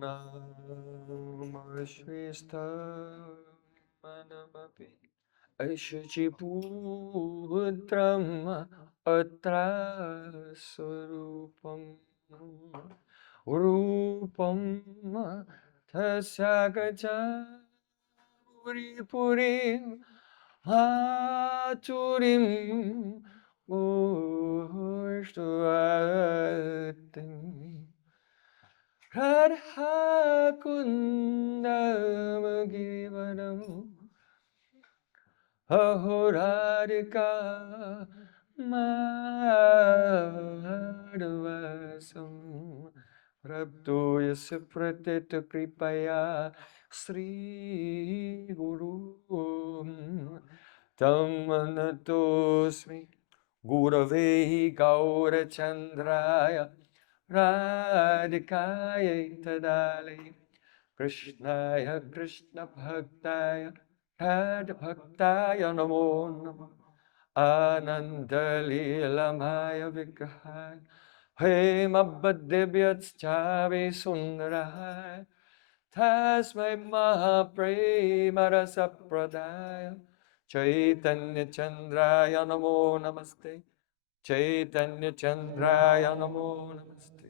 Namashristamanamapi Aishachiputram Atra Surupam Rupam Tasagaja Puri Purim Aturim Ushtuatim Radha Kundam Givanam Ahoradika Madhvasam Rabdo Yasya Pratita Kripaya Sri Guru Tamanatosmi Gurave Gaurachandraya Radhikaya Tadale Krishnaya Krishna Bhaktaya Radha Bhaktaya Namo Namo Ananda Leelamaya Vigrahaya Hemabhadevyat Chavi Sundaraya Tasmai Mahaprema Rasa Pradaya Caitanya Chandraya Namo Namaste Caitanya Chandraya Namo Namaste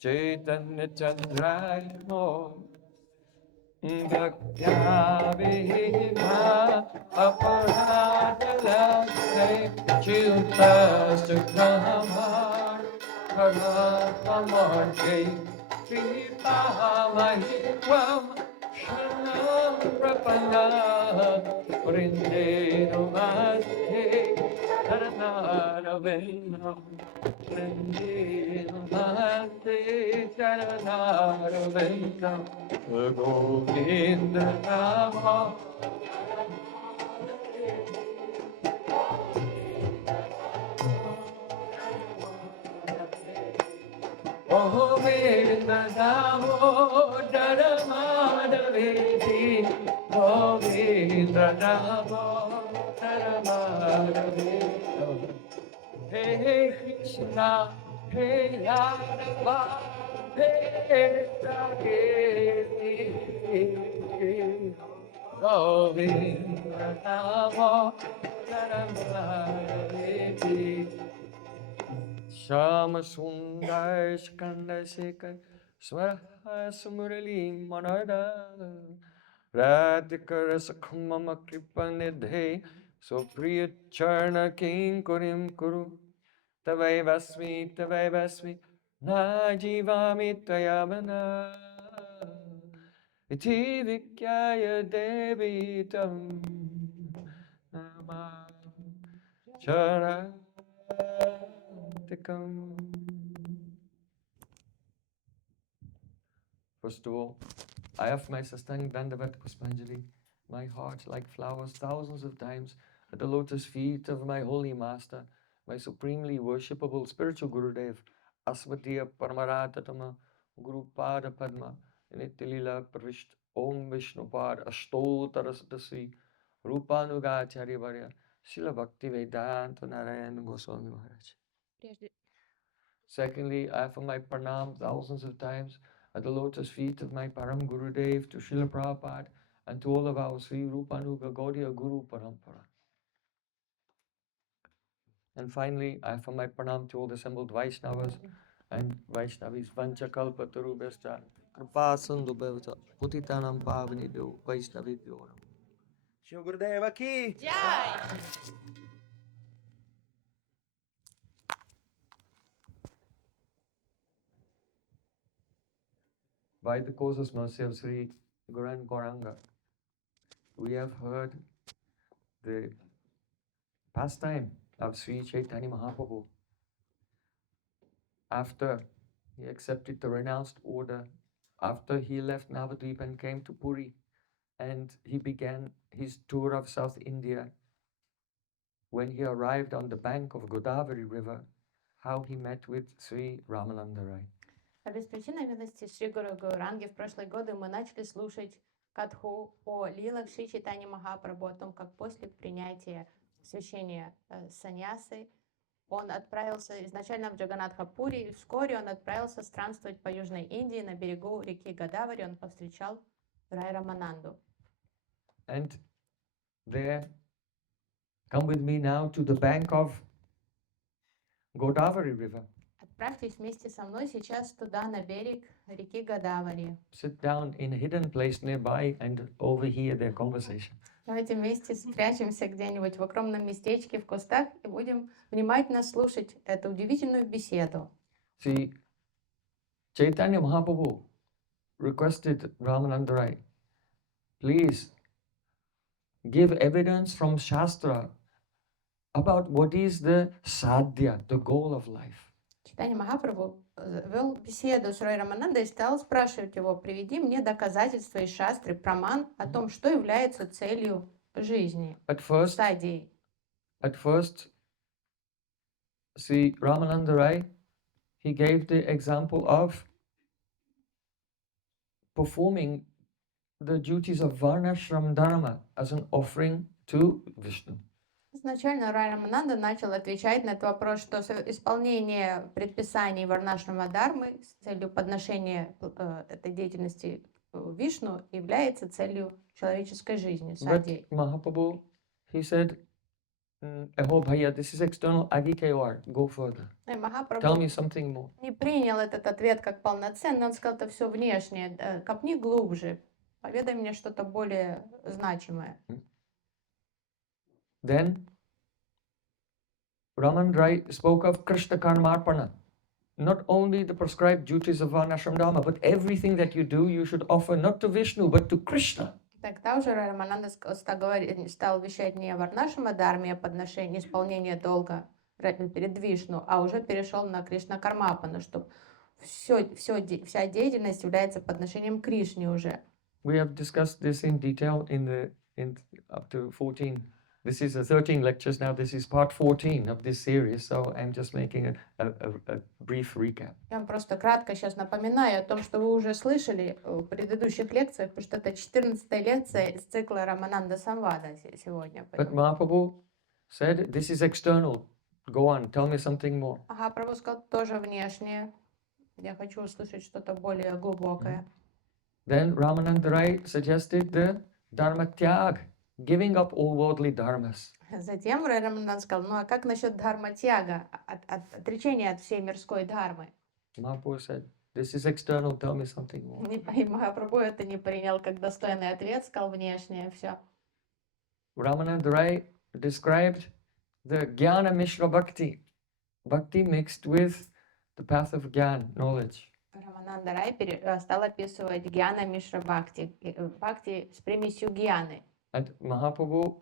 Caitanya Chandraya Namo Bhaktya Vihima Aparadalakshai Chiltastakramar Karamamarjai Kripamahitvam Shanam Prapana Vrindenu Madhe Charanaravinam Vrindenu Madhe Charanaravinam Govinda Nama Govinda Nama Dhara-madhaveti Govinda Nama Dhara-madhaveti Hey Krishna, Hey Radha, Hey Raketi Govinda Nama Dhara-madhaveti Shama Sundar Skanda Sekar Swaraha Sumurali Manada Radhika Rasakamama Kripanidhe Supriya Charna King Kurim Kuru Tavaivasmi Najivami Tayamana Iti Vikyaya Devi Tam Nama Chara First of all, I offer my sastang dandavat puspanjali, my heart like flowers thousands of times at the lotus feet of my holy master, my supremely worshipable spiritual Gurudev, Asvatiya Paramaratama Guru Pada Padma, Nittilila Pravisht Om Vishnupad Ashtotarastasvi Rupanugacharya Varya Srila Bhakti Vedanta Narayan Goswami Maharaj. Secondly, I offer my pranam thousands of times at the lotus feet of my Param Gurudev, to Srila Prabhupada, and to all of our Sri Rupanuga Gaudiya Guru Parampara. And finally, I offer my pranam to all the assembled Vaishnavas and Vaishnavis, Vanchakalpa Tarubhyascha, Kripa Sindhu Bhavata, Putitanam Pavanibhyo, Vaishnavibhyo Namo. Shri Gurudeva ki Jai! By the causeless mercy of Sri Guran Gauranga, we have heard the pastime of Sri Chaitanya Mahaprabhu. After he accepted the renounced order, after he left Navadvip and came to Puri, and he began his tour of South India, when he arrived on the bank of Godavari River, how he met with Śrī Rāmānanda Rai. Без причины милости Шри Гуру Гауранги в прошлые годы мы начали слушать катху о лилах Шри Чайтаньи Махапрабху, о том, как после принятия священия саньясы Он отправился изначально в Джаганнатха-пури, и вскоре он отправился странствовать по Южной Индии на берегу реки Годавари. Он повстречал Рай Рамананду. And there, come with me now to the bank of Godavari River. Отправьтесь вместе со мной сейчас туда, на берег реки Годавари. Sit down in a hidden place nearby and overhear their conversation. Давайте вместе спрячемся где-нибудь в укромном местечке, в кустах, и будем внимательно слушать эту удивительную беседу. See, Caitanya Mahāprabhu requested Ramananda Rai, please give evidence from Shastra about what is the Sadhya, the goal of life. Чайтанья Махапрабху вел беседу с Рай Раманандой и стал спрашивать его: приведи мне доказательства из шастры, праман о том, что является целью жизни, стадией. At first, see, Ramananda Rai, he gave the example of performing the duties of Varnashram Dharma as an offering to Vishnu. Изначально Рай Рамананда начал отвечать на этот вопрос, что исполнение предписаний Варнашрама Дharмы с целью подношения этой деятельности Вишну является целью человеческой жизни, садхи. But Mahaprabhu, he said, "Oh, bhaiya, this is external, agi KOR, go further. Tell Махапрабху me something more." не принял этот ответ как полноценный, он сказал, это все внешнее, копни глубже, поведай мне что-то более значимое. Then Raman Rai spoke of Krishna Karmarpana. Not only the prescribed duties of Varnashram Dharma, but everything that you do, you should offer not to Vishnu, but to Krishna. Тогда уже Рай Рамананда стал вещать не о Варнашрама Дharме, о подношении, исполнении долга перед Вишну, а уже перешел на Кришна Кармапану, что вся деятельность является подношением Кришне уже. We have discussed this in detail in up to 14. This is the 13 lectures now. This is part 14 of this series. So I'm just making a brief recap. Я вам просто кратко сейчас напоминаю о том, что вы уже слышали в предыдущих лекциях, потому что это 14-я лекция из цикла Рамананда Самвада сегодня. But Mahāprabhu said, this is external. Go on, tell me something more. Mahāprabhu сказал, тоже внешнее. Я хочу услышать что-то более глубокое. Then Ramananda Rai suggested the Dharma Tyag, giving up all worldly dharmas. Затем Рай Рамананда сказал, ну а как насчет дхарма тяга, отречения от всей мирской дхармы? Mahaprabhu said, this is external, tell me something more. И Махапрабху это не принял как достойный ответ, сказал внешнее все. Ramananda Rai described the Jnana Mishra Bhakti, bhakti mixed with the path of Jnana, knowledge. Рамананда Рай стал описывать гьяна мишра бхакти, бхакти с примесью гьяны. And Mahaprabhu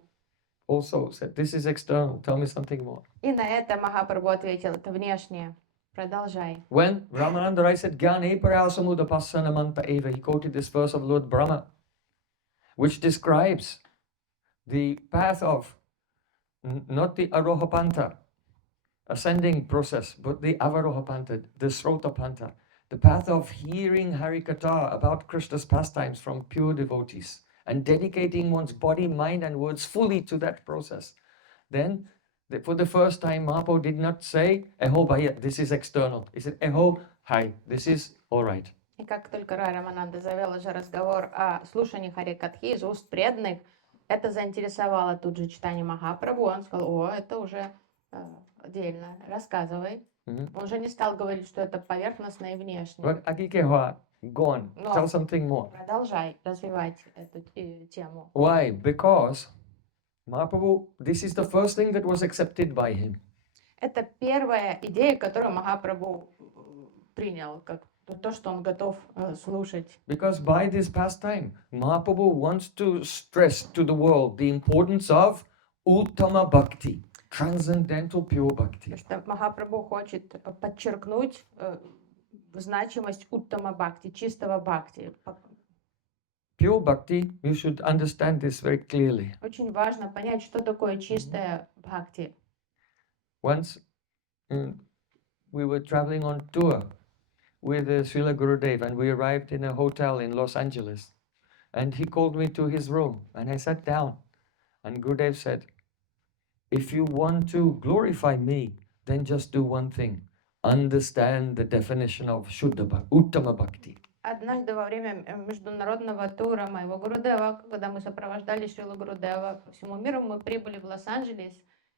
also said, this is external, tell me something more. И на это Махапрабху ответил, это внешнее, продолжай. When Ramananda Rai said, Jnane parasamudapasana manta eva, he quoted this verse of Lord Brahma, which describes the path of not the Arohapanta, ascending process, but the Avarohapanta, the Srotapanta, the path of hearing Harikatha about Krishna's pastimes from pure devotees and dedicating one's body, mind and words fully to that process. Then, for the first time, Mahaprabhu did not say, Eho bhaiya, this is external. He said, Eho, hi, this is all right. И как только Рай Рамананда завел уже разговор о слушании Харикатхи из уст преданных, это заинтересовало тут же читание Махапрабху. Он сказал, о, это уже отдельно, рассказывай. Он уже не стал говорить, что это поверхностно и внешне. But Akikeha, go on, tell something more. Продолжай развивать эту тему. Why? Because Mahaprabhu, this is the first thing that was accepted by him. Это первая идея, которую Махапрабху принял, как то, что он готов слушать. Because by this pastime, Mahaprabhu wants to stress to the world the importance of Uttama-bhakti, transcendental pure bhakti. Потому что Махапрабху хочет подчеркнуть значимость Уттама-бхакти, чистого бхакти. Pure bhakti, you should understand this very clearly. Очень важно понять, что такое чистая бхакти. Once we were traveling on tour with Srila Gurudev and we arrived in a hotel in Los Angeles. And he called me to his room and I sat down and Gurudev said, if you want to glorify me, then just do one thing. Understand the definition of Uttama-bhakti. Однажды во время международного тура моего Гурудева, когда мы сопровождали Шрилу Гурудева по всему миру, мы прибыли в Лос-Анджелес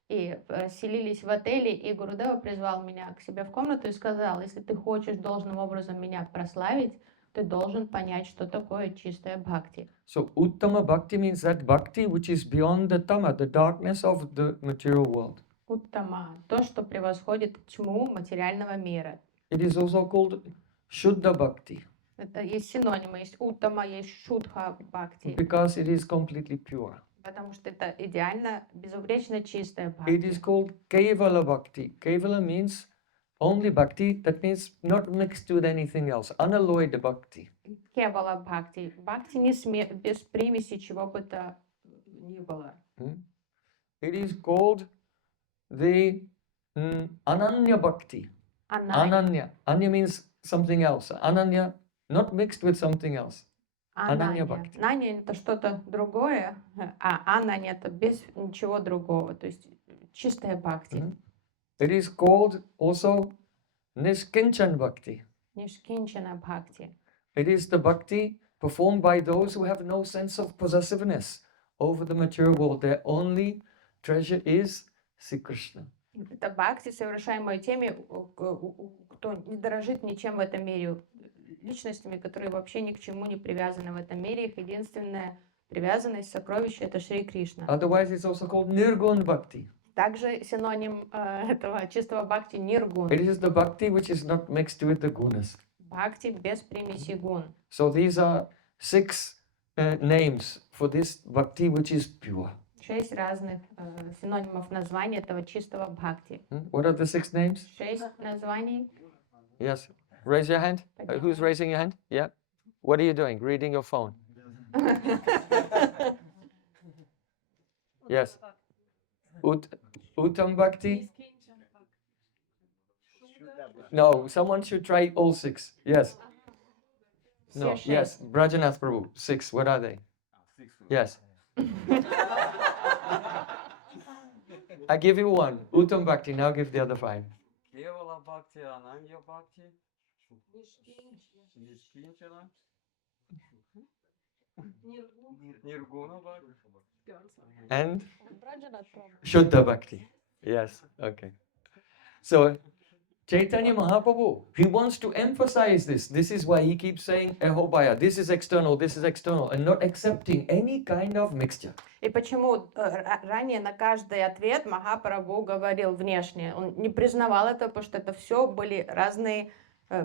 и селились в отеле, и Гурудева призвал меня к себе в комнату и сказал: если ты хочешь должным образом меня прославить, ты должен понять, что такое чистая бхакти. So Uttama-bhakti means that bhakti which is beyond the tama, the darkness of the material world. Уттама — то, что превосходит тьму материального мира. It is also called Shuddha-bhakti Это есть синонимы, есть уттама, есть шудха бхакти, because it is completely pure. потому что это идеально безупречно чистая It бхакти. is called Kevala-bhakti. Kevala means only bhakti, that means not mixed with anything else, unalloyed bhakti. Кевала бхакти. Бхакти без примеси чего бы то ни было. It is called the Ananya bhakti. Ananya. Anya means something else. Ananya, not mixed with something else. Ananya bhakti. Ананя — это что-то другое, а ананя — это без ничего другого, то есть чистая бхакти. It is called also Nishkinchan bhakti. Нишкинчана бхакти. It is the bhakti performed by those who have no sense of possessiveness over the material world. Their only treasure is Śrī Krishna. Это бхакти, совершаемое теми, кто не дорожит ничем в этом мире, личностями, которые вообще ни к чему не привязаны в этом мире. Их единственная привязанность, сокровище — это Шри Кришна. Otherwise, it's also called Nirgun bhakti. Также синоним этого чистого бхакти — ниргун. It is the bhakti which is not mixed with the gunas. Бхакти без примеси гун. So these are 6 names for this bhakti which is pure. 6 разных синонимов названий этого чистого бхакти. What are the 6 names? 6 названий. Yes. Raise your hand. Who's raising your hand? Yeah. What are you doing? Reading your phone? Yes. Uttama-bhakti? No, someone should try all 6. Yes. No, Все yes. 6. Brajanath Prabhu, 6. What are they? Yes. I give you one. Uttama-bhakti. Now give the other 5. Kevala-bhakti, Ananya-bhakti, Nishkinchana, Nirguna-bhakti. And Shuddha-bhakti. Yes. Okay. So Caitanya Mahāprabhu, he wants to emphasize this. This is why he keeps saying Ehobaya, this is external, and not accepting any kind of mixture. И почему ранее на каждый ответ Махапрабху говорил внешне? Он не признавал этого, потому что это все были разные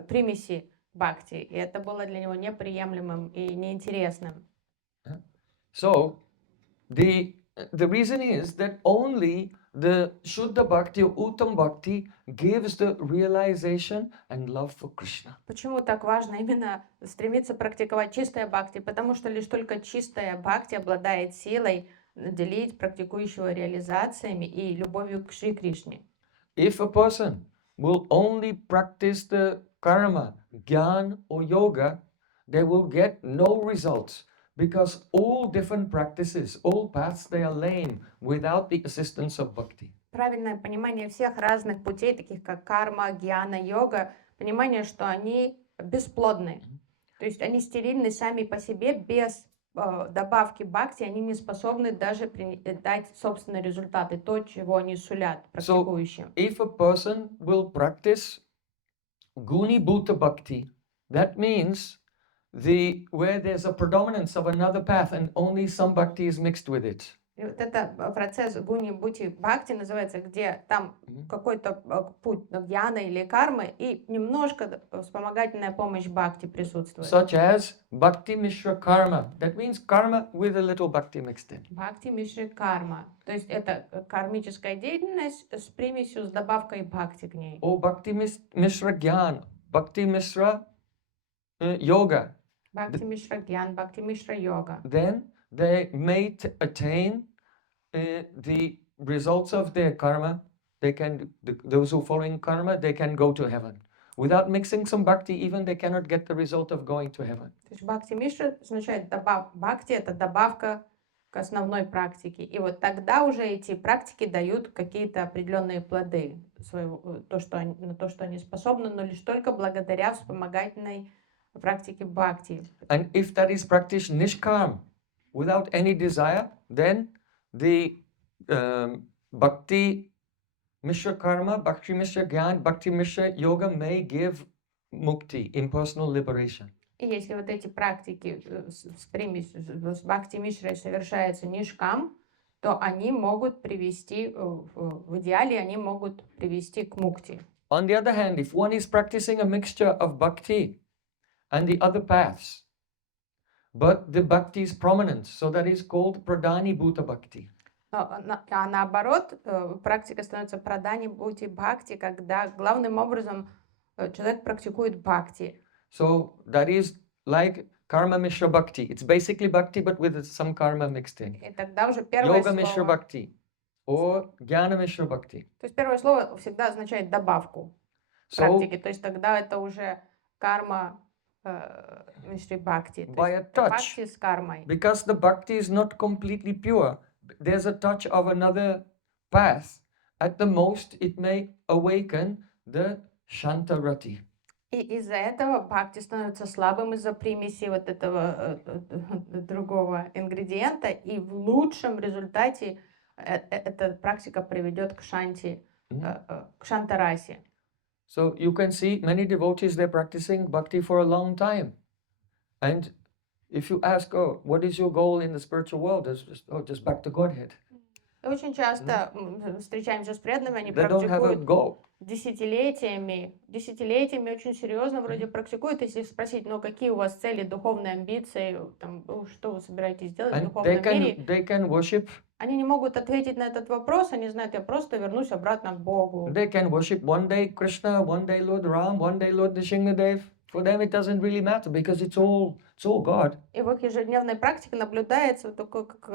примеси бхакти. И это было для него неприемлемым и неинтересным. So the reason is that only the Shuddha Bhakti or Uttam Bhakti gives the realization and love for Krishna. Почему так важно именно стремиться практиковать чистое бхакти? Потому что лишь только чистая бхакти обладает силой наделить практикующего реализациями и любовью к Шри Кришне. If a person will only practice the karma, jnana or yoga, they will get no results. Because all different practices, all paths, they are lame without the assistance of bhakti. Правильное понимание всех разных путей, таких как карма, гьяна, йога, понимание, что они бесплодны. То есть они стерильны сами по себе, без добавки бхакти, они не способны даже дать собственные результаты, то, чего они сулят практикующим. If a person will practice guni bhuta bhakti, that means where there's a predominance of another path and only some bhakti is mixed with it. И вот это процесс гуни-бхути бхакти называется, где там какой-то путь гьяна или кармы и немножко вспомогательная помощь бхакти присутствует. Such as bhakti mishra karma. That means karma with a little bhakti mixed in. Бхакти мишра карма. То есть это кармическая деятельность с примесью, с добавкой бхакти к ней. Or bhakti mishra jnana, bhakti mishra yoga. Бхакти мишра гьян, бхакти мишра йога. Then they may attain the results of their karma. They can, those who following karma, they can go to heaven. Without mixing some bhakti, even they cannot get the result of going to heaven. То есть бхакти мишра означает бхакти — это добавка к основной практике. И вот тогда уже эти практики дают какие-то определенные плоды на то, что они способны, но лишь только благодаря вспомогательной практике бхакти. And if that is practiced nishkam, without any desire, then the bhakti mishra karma, bhakti mishra gyan, bhakti mishra yoga may give mukti, impersonal liberation. И если вот эти практики с примесью, с бхакти мишрой совершаются нишкам, то они могут привести, в идеале они могут привести к мукти. On the other hand, if one is practicing a mixture of bhakti and the other paths, but the bhakti is prominent, so that is called pradhani bhuta bhakti. А наоборот, практика становится прадани бхути бхакти, когда главным образом человек практикует бхакти. So that is like karma mishra bhakti. It's basically bhakti but with some karma mixed in. И тогда уже первое Yoga mishra слово. bhakti or jnana mishra bhakti. То есть первое слово всегда означает добавку So практики. То есть тогда это уже карма мишри бхакти. То by a есть touch, бхакти с кармой. because the bhakti is not completely pure, there's a touch of another path. At the most, it may awaken the Shanta-bhakti. И из-за этого бхакти становится слабым из-за примеси вот этого другого ингредиента, и в лучшем результате эта практика приведет к шанти, к шантарасе. So you can see many devotees, they're practicing bhakti for a long time. And if you ask, oh, what is your goal in the spiritual world? It's just back to Godhead. Очень часто встречаемся с преданными, они They don't have a практикуют goal. десятилетиями очень серьезно вроде практикуют. Если спросить, ну какие у вас цели, духовные амбиции, там, что вы собираетесь делать в And духовном мире, they can worship. они не могут ответить на этот вопрос, они знают, я просто вернусь обратно к Богу. They can worship one day Krishna, one day Lord Ram, one day Lord Nrsimhadev. For them it doesn't really matter because it's all God. И в их ежедневной практике наблюдается вот такой как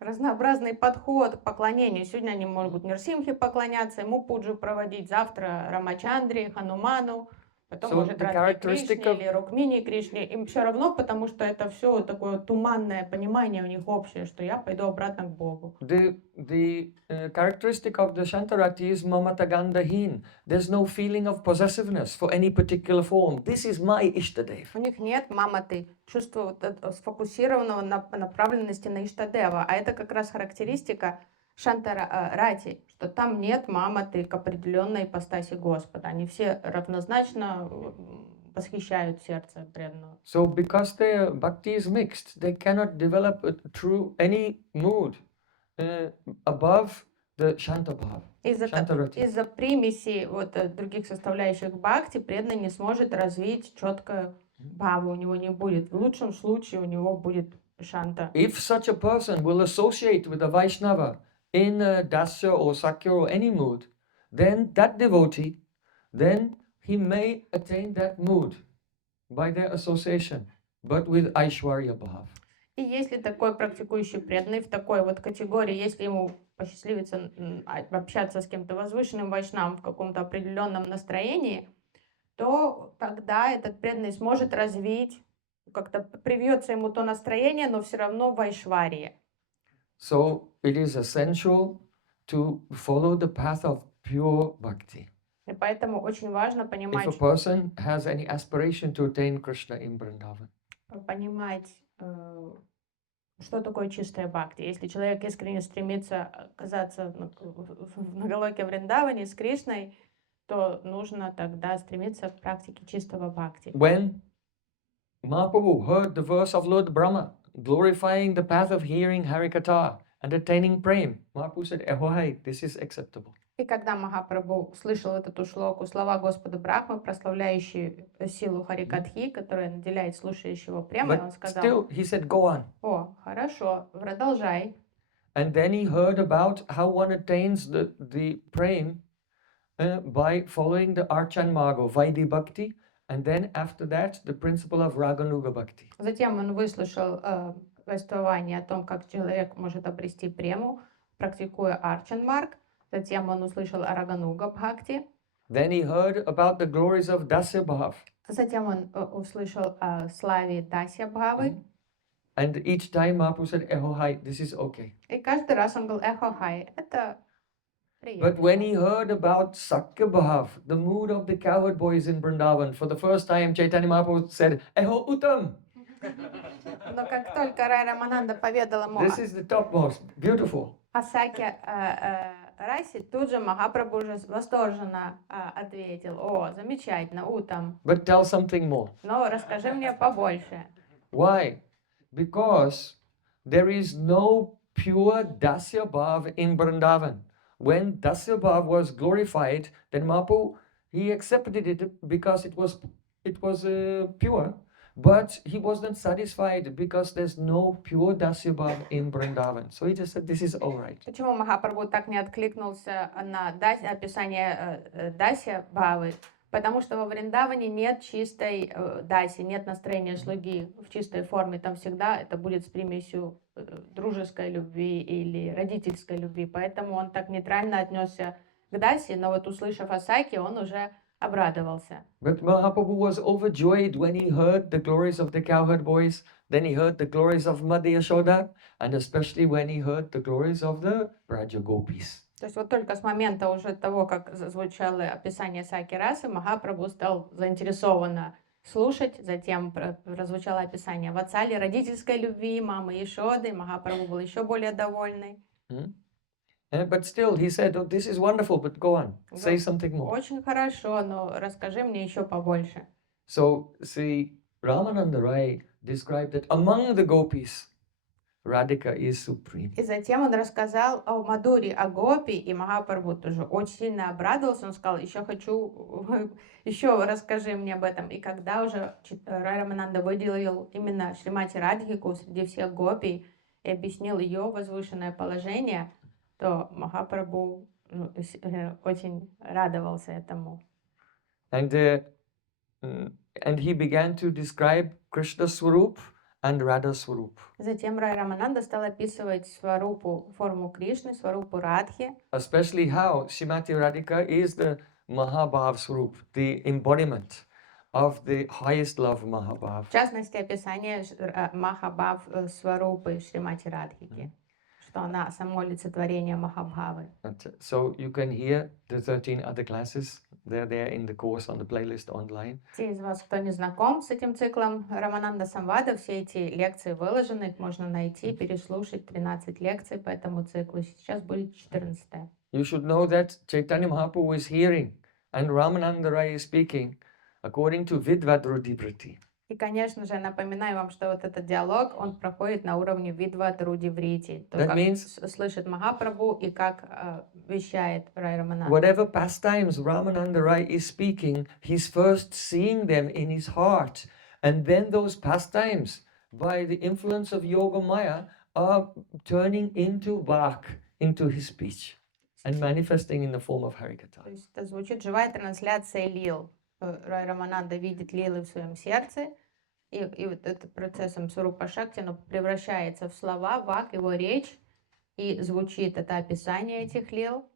разнообразный подход к поклонению. Сегодня они могут Нрсимхе поклоняться, ему пуджу проводить, завтра Рамачандре, Хануману, потом So может the Радхе characteristic Кришне of- или Рукмини Кришне. Им все равно, потому что это все такое туманное понимание у них общее, что я пойду обратно к Богу. The characteristic of the Shanta-bhakti is mamatagandhahin. There's no feeling of possessiveness for any particular form. This is my Ishtadev. У них нет маматы, чувства сфокусированного направленности на Иштадева, а это как раз характеристика Шанта-рати, что там нет маматы к определенной ипостаси Господа. Они все равнозначно восхищают сердце преданного. So because their bhakti is mixed, they cannot develop through any mood above the Shanta-bhav. Shanta-rati. Из-за примеси других составляющих бхакти преданный не сможет развить четкое бхаву, у него не будет. В лучшем случае у него будет шанта. If such a person will associate with a Vaishnava in dasya or sakya or any mood, then that devotee, then he may attain that mood by their association, but with Aishwarya Bhav. И если такой практикующий преданный в такой вот категории, если ему посчастливится общаться с кем-то возвышенным вайшнавом в каком-то определенном настроении, то тогда этот преданный сможет развить, как-то привьется ему то настроение, но все равно в Айшварье. So it is essential to follow the path of pure bhakti. И поэтому очень важно If понимать, a person has any aspiration to attain Krishna in Vrindavan, что такое чистая бхакти. Если человек искренне стремится оказаться на Галоке Вриндаване с Кришной, то нужно тогда стремиться к практике чистого бхакти. when Mahāprabhu heard the verse of Lord Brahma glorifying the path of hearing Harikatha and attaining Prem, Mahāprabhu said, "Ahoy, this is acceptable." И когда Махапрабху слышал эту шлоку, слова Господа Брахмы, прославляющие силу Харикатхи, которая наделяет слушающего прямо, он But сказал, still, he said, "Go on." о, хорошо, продолжай. And then he heard about how one attains the Prem by following the Archan Margo, Vaidhi Bhakti, and then after that, the principle of Raganuga Bhakti. Затем он выслушал повествование о том, как человек может обрести прему, практикуя Арчан-марг. Затем он услышал о Рагануга Бхакти. Then he heard about the glories of Dasya Bhav. Затем он услышал о славе Дасья Бхавы. And each time Mahaprabhu said, "Eho, hi, this is okay." И каждый раз он говорил, эхо, хай, это But when приятно. he heard about Sakya Bhav, the mood of the cowherd boys in Vrindavan, for the first time Chaitanya Mahaprabhu said, "Eho Uttam." Но как только Рай Рамананда поведал ему This is the topmost, beautiful. о Саке Расе, тут же Махапрабху уже восторженно ответил, о, замечательно, утам. But tell something more. Но расскажи мне побольше. Why? Because there is no pure Dasya Bhav in Vrindavan. When Dasya Bhav was glorified, then Mahaprabhu, he accepted it because it was pure, but he was not satisfied because there's no pure Dasya Bhav in Vrindavan. So he just said, this is all right. Почему Махапрабху так не откликнулся на описание Дасья Бхавы? Потому что во Вриндаване нет чистой даси, нет настроения слуги в чистой форме. Там всегда это будет с примесью дружеской любви или родительской любви. Поэтому он так нейтрально отнесся к дасе, но вот услышав о Саке, он уже обрадовался. But Mahaprabhu was overjoyed when he heard the glories of the cowherd boys, then he heard the glories of Madhya Yashoda, and especially when he heard the glories of the Vraja Gopis. То есть вот только с момента уже того, как звучало описание Саки Расы, Махапрабху стал заинтересованно слушать, затем прозвучало описание Ватсали, родительской любви, мамы Ешоды, Махапрабху был еще более довольный. But still, he said, "Oh, this is wonderful, but go on, say something more." Очень хорошо, но расскажи мне еще побольше. So, Śrī Rāmānanda Rai described that among the gopis, Radhika is supreme. И затем он рассказал о Мадуре, о Гопи, и Махапрабху тоже очень сильно обрадовался. Он сказал, еще расскажи мне об этом. И когда уже Рай Рамананда выделил именно Шримати Радхику среди всех гопи и объяснил ее возвышенное положение, то Махапрабху очень радовался этому. And he began to describe Krishna Swarup and Radha Swarup. Затем Рай Рамананда стал описывать Сварупу, форму Кришны, Сварупу Радхи. Especially how Srimati Radhika is the Mahabhav Swarup, the embodiment of the highest love of Mahabhav. В частности, описание Махабхав Сварупы Шримати Радхики, что она само олицетворение Махабхавы. So you can hear the 13 other classes. They're there in the course on the playlist online. Те из вас, кто не знаком с этим циклом Рамананда Самвада, все эти лекции выложены, их можно найти, переслушать 13 лекций по этому циклу. Сейчас будет 14. You should know that Chaitanya Mahaprabhu is hearing and Ramananda Rai is speaking according to Vidvadrudivriti. И, конечно же, напоминаю вам, что вот этот диалог, он проходит на уровне Видвадруди-врити. То, как слышит Махапрабху и как вещает Рай Рамананда. Whatever pastimes Ramananda Rai is speaking, he's first seeing them in his heart. And then those pastimes, by the influence of Yoga Maya, are turning into vak, into his speech, and manifesting in the form of Harikatha. То есть это звучит живая трансляция лил. Рай Рамананда видит лилы в своем сердце, и вот это процессом Сварупа Шакти, оно превращается в слова, вак, его речь, и звучит это описание этих лил.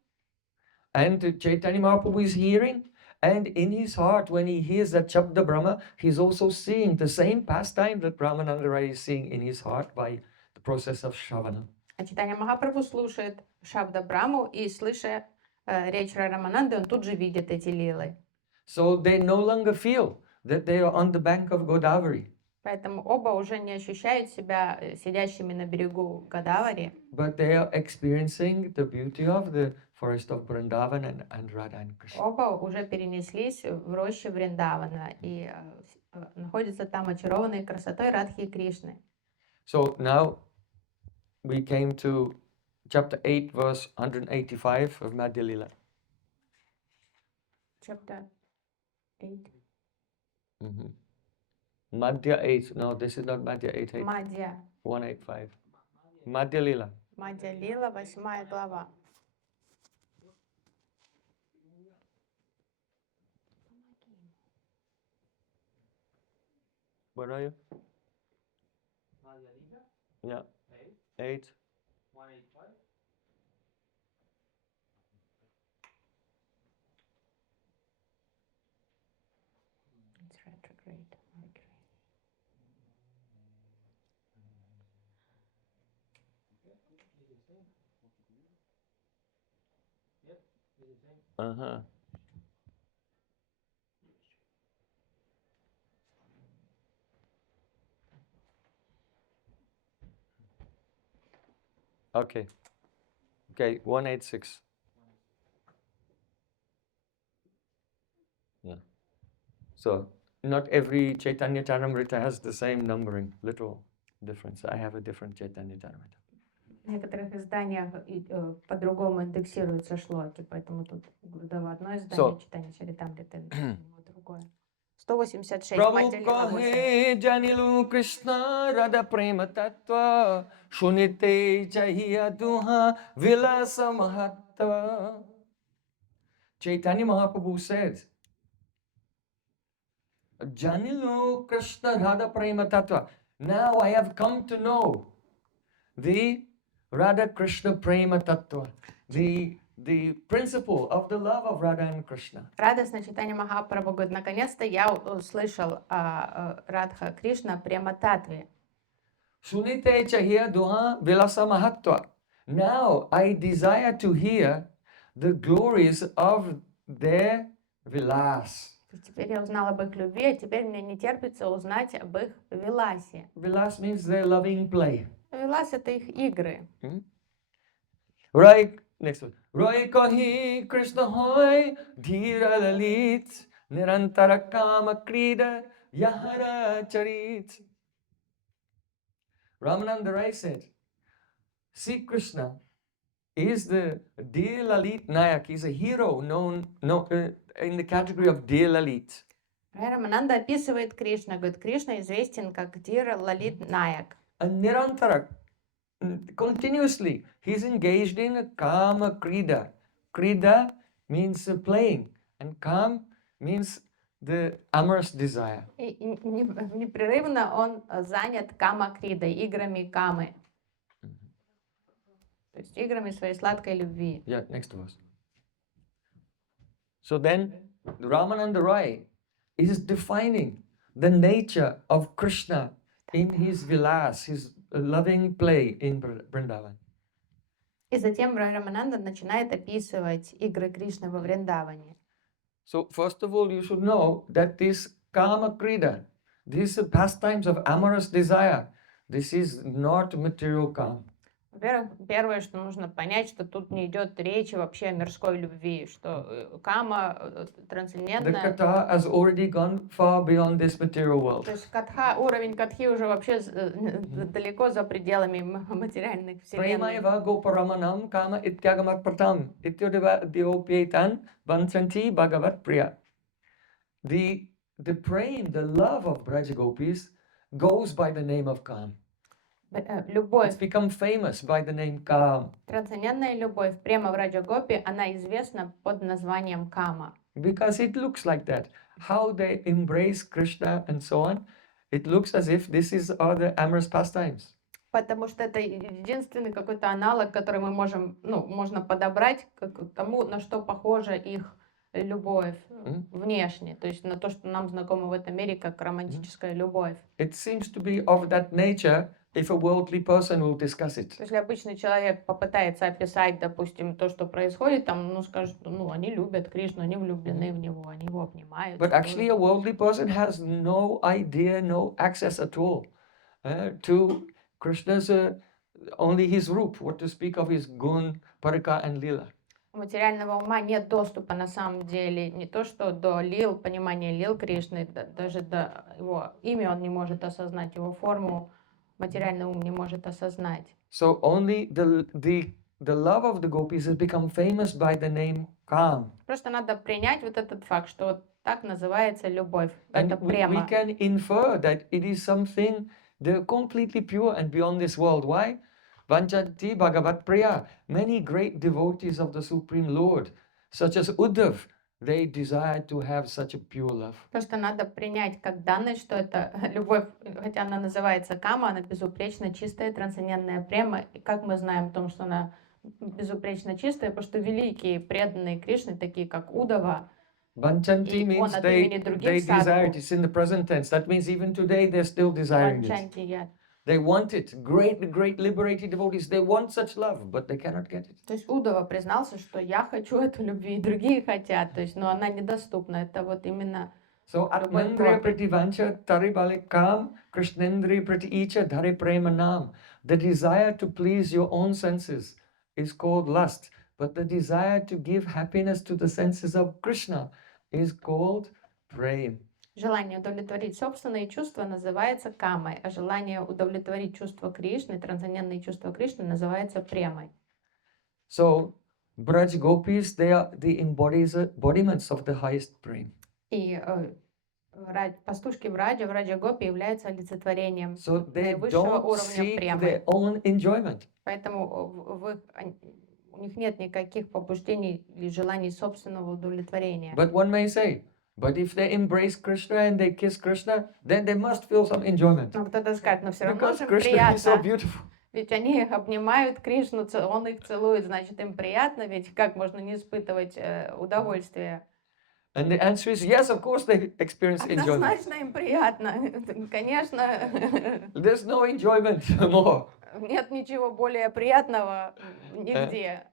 And Chaitanya Mahaprabhu is hearing, and in his heart, when he hears that Shabda Brahma, he's also seeing the same pastime that Ramananda Rai is seeing in his heart by the process of Shravana. А Чайтанья Махапрабху слушает Шабда Браму, и слыша речь Рай Рамананды, он тут же видит эти лилы. So they no longer feel that they are on the bank of Godavari. Поэтому оба уже не ощущают себя сидящими на берегу Годавари. But they are experiencing the beauty of the forest of Vrindavan and Radha and Krishna. Оба уже перенеслись в рощу Вриндавана и находятся там очарованные красотой Радхи и Кришны. So now we came to chapter 8, verse 185 of Madhya Lila. Chapter 8. Madhya 8. No, this is not Madhya 8. Мадья. 185. Madhya Lila. Мадья Лила, 8 глава. Where are you? Yeah. 8. 185. It's retrograde. Mercury. Uh-huh. Okay. Okay, 186. Yeah. So not every Caitanya Charitamrita has the same numbering, little difference. I have a different Caitanya Charitamrita. В некоторых изданиях по-другому индексируются шлоки, поэтому тут в одно издание читание Чаритамриты, другое. 186. Prabhu kahe janilu Krishna Radha Prema Tattva Shunite Chahiya Duha Vilasa Mahatva. Chaitanya Mahaprabhu said, Janilu Krishna Radha Prema Tattva. Now I have come to know the Radha Krishna Prema Tattva, the principle of the love of Radha and Krishna. Радостно читание Махапрабху говорит, наконец-то я услышал о Радха Кришна Према Татве. Sunite Chahiya Duha Vilasa Mahatva. Now I desire to hear the glories of their Vilas. Теперь я узнал об их любви, а теперь мне не терпится узнать об их Виласе. Vilas means their loving play. Вилас — это их игры. Right, next one. Roy Kahi Krishna Hoy Dhira-lalita Nirantara Kama Krida Yahara Charit. Ramananda Rai said, Śrī Krishna is the Dhira-lalita Nayak. He's a hero known in the category of Dhira-lalita. Рамананда описывает Кришна, говорит, Кришна известен как Dhira-lalita Nayak. And Nirantara, continuously, he's engaged in a Kama Krida. Krida means playing, and Kam means the amorous desire. И непрерывно он занят кама-кридой, играми камы. То есть играми своей сладкой любви. Yeah, next verse. So then, Ramananda Rai is defining the nature of Krishna in his vilas, his loving play in Vrindavan. И затем Рамананда начинает описывать игры Кришны во Вриндаване. So first of all, you should know that this Kama Krida, these pastimes of amorous desire, this is not material Kama. Во-первых, первое, что нужно понять, что тут не идет речи вообще о мирской любви, что кама The трансцендентная. Katha has already gone far beyond this material world. То есть катха, уровень катхи уже вообще далеко за пределами материальных вселенных. Prema-vivarta Goparamanam Kama Ityagamat Pratam Ityodeva Diopyetan Vansanti Bhagavat Priya. The prema, the love of Vraja Gopis goes by the name of Kam. Любовь, It's become famous by the name Kam. трансцендентная любовь, према Vraja Gopi, она известна под названием кама. Because it looks like that. How they embrace Krishna and so on, it looks as if this is all the amorous pastimes. Потому что это единственный какой-то аналог, который мы можем, можно подобрать к тому, на что похожа их любовь внешне, то есть на то, что нам знакомо в этом мире как романтическая любовь. It seems to be of that nature if a worldly person will discuss it. Если обычный человек попытается описать, допустим, то, что происходит, там, скажет, они любят Кришну, они влюблены в него, они его обнимают. But actually a worldly person has no idea, no access at all to Krishna's, only his roop, what to speak of his gun, parika and lila. У материального ума нет доступа на самом деле, не то что до лил, понимания лил Кришны, даже до его имя он не может осознать, его форму материальный ум не может осознать. So only the love of the gopis has become famous by the name Kam. Просто надо принять вот этот факт, что вот так называется любовь, And это we према. can infer that it is something they're completely pure and beyond this world. Why? Vanchanti Bhagavat Priya. Many great devotees of the Supreme Lord, such as Uddhav, they desire to have such a pure love. Просто надо принять как данность, что это любовь, хотя она называется кама, она безупречно чистая, трансцендентная према. И как мы знаем о том, что она безупречно чистая, потому что великие преданные Кришны, такие как Удава, Vanchanti И means он от имени they других desire it. садху. It's in the present tense. That means even today they're still desiring it. Ванчанти яд. They want it. Great liberated devotees, they want such love, but they cannot get it. То есть Удова признался, что я хочу эту любви, и другие хотят, то есть, но она недоступна. Это вот именно So Любовь Atmandriya проклята. Prativancha Taribale Kam Krishnendriya Prati Icha Dhare Prema Nam. The desire to please your own senses is called lust, but the desire to give happiness to the senses of Krishna is called prem. желание удовлетворить собственные чувства называется камой, а желание удовлетворить чувства Кришны, трансцендентные чувства Кришны, называется премой. So Vraja Gopis, they are the embodiments of the highest prem. И пастушки Враджа Гопи являются олицетворением So they наивысшего don't уровня seek премы. their own enjoyment. Поэтому у них нет никаких побуждений или желаний собственного удовлетворения. But one may say, but if they embrace Krishna and they kiss Krishna, then they must feel some enjoyment. Но кто-то скажет, но все равно Because же им Krishna is so приятно, beautiful. ведь они обнимают Кришну, он их целует, значит им приятно, ведь как можно не испытывать удовольствие? And the answer is yes, of course they experience enjoyment. Однозначно им приятно, конечно. There's no enjoyment more. Нет ничего более приятного нигде,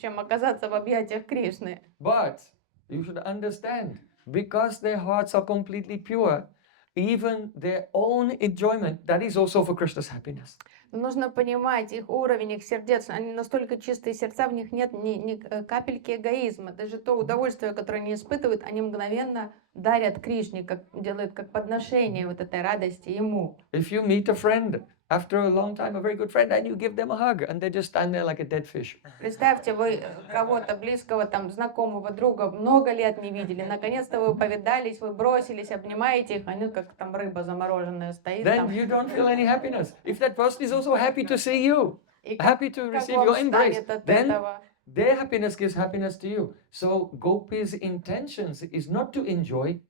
чем оказаться в объятиях Кришны. But you should understand, because their hearts are completely pure, even their own enjoyment, that is also for Krishna's happiness. Но нужно понимать их уровень, их сердец, они настолько чистые сердца, в них нет ни капельки эгоизма. Даже то удовольствие, которое они испытывают, они мгновенно дарят Кришне, как, делают как подношение вот этой радости ему. If you meet a friend after a long time, a very good friend, and you give them a hug, and they just stand there like a dead fish. Представьте, вы кого-то близкого, там, знакомого друга много лет не видели, наконец-то вы повидались, вы бросились, обнимаете их, они как там рыба замороженная стоит Then там. you don't feel any happiness. If that person is also happy to see you, И happy to как receive вам your embrace, станет от then этого? their happiness gives happiness to you. So Gopi's intentions is not to enjoy,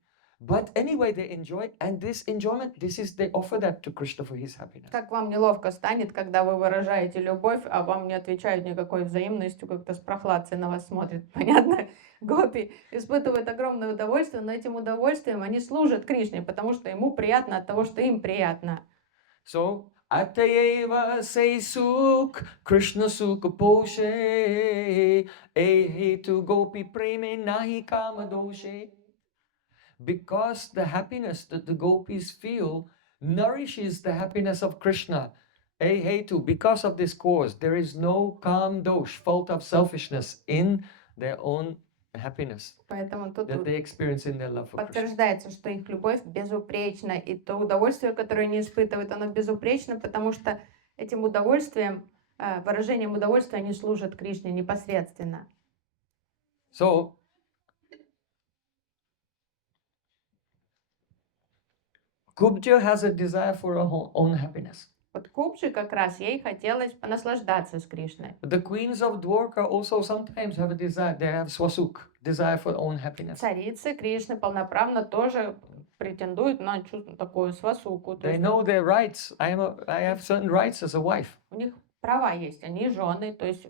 but anyway they enjoy, and this enjoyment, they offer that to Krishna for his happiness. Как вам неловко станет, когда вы выражаете любовь, а вам не отвечают никакой взаимностью, как-то с прохладцей на вас смотрят. Понятно? Гопи испытывают огромное удовольствие, но этим удовольствием они служат Кришне, потому что ему приятно от того, что им приятно. So Atayeva say suk Krishna sukha poshe to gopi preme nahi kama doshe. Because the happiness that the gopis feel nourishes the happiness of Krishna. Because of this cause, there is no kam dosh, fault of selfishness in their own happiness Поэтому тут that they experience in their love for Krishna. подтверждается, что их любовь безупречна, и то удовольствие, которое они испытывают, оно безупречно, потому что этим удовольствием, выражением удовольствия они служат Кришне непосредственно. So, Kubja has a desire for her own happiness. Вот Кубджи как раз ей хотелось понаслаждаться с Кришной. The queens of Dwarka also sometimes have a desire, they have swasuk, desire for own happiness. Царицы Кришны полноправно тоже претендуют на такую свасуку. То They есть know their rights. I have certain rights as a wife. у них права есть, они жены, то есть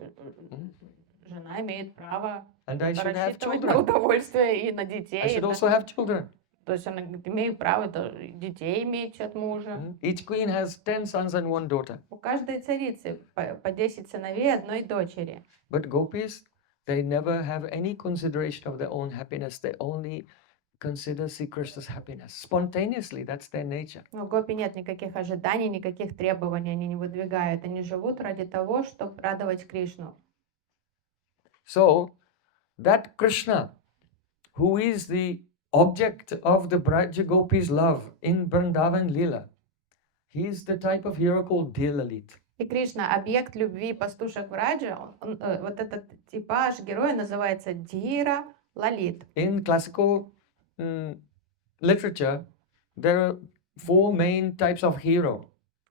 жена имеет право And I should have рассчитывать на children. удовольствие и на I детей. should и also have children. То есть она говорит, имею право детей иметь от мужа. Each queen has 10 sons and 1 daughter. У каждой царицы по 10 сыновей, одной дочери. But gopis, they never have any consideration of their own happiness. They only consider Sri Krishna's happiness. Spontaneously, that's their nature. У гопи нет никаких ожиданий, никаких требований, они не выдвигают. Они живут ради того, чтобы радовать Кришну. So, that Krishna, who is the object of the Vraja Gopis' love in Vrindavan Lila, he is the type of hero called Dhira-lalita. И Кришна, объект любви пастушек Враджи, вот этот типаж героя называется Dhira-lalita. In classical literature, there are 4 main types of hero.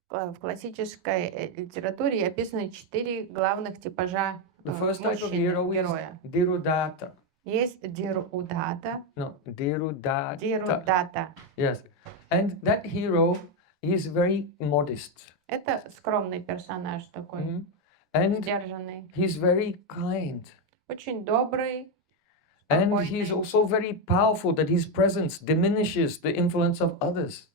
В классической литературе описаны 4 главных типажа The first type of мужчины, hero is героя. Dhirudata. Есть Dhirudata. No, Dhirudata. Dhirudata. Yes. And that hero is very modest. Это скромный персонаж такой, And сдержанный, he's very kind. очень добрый, And спокойный. he's also very powerful, that his presence diminishes the influence of others.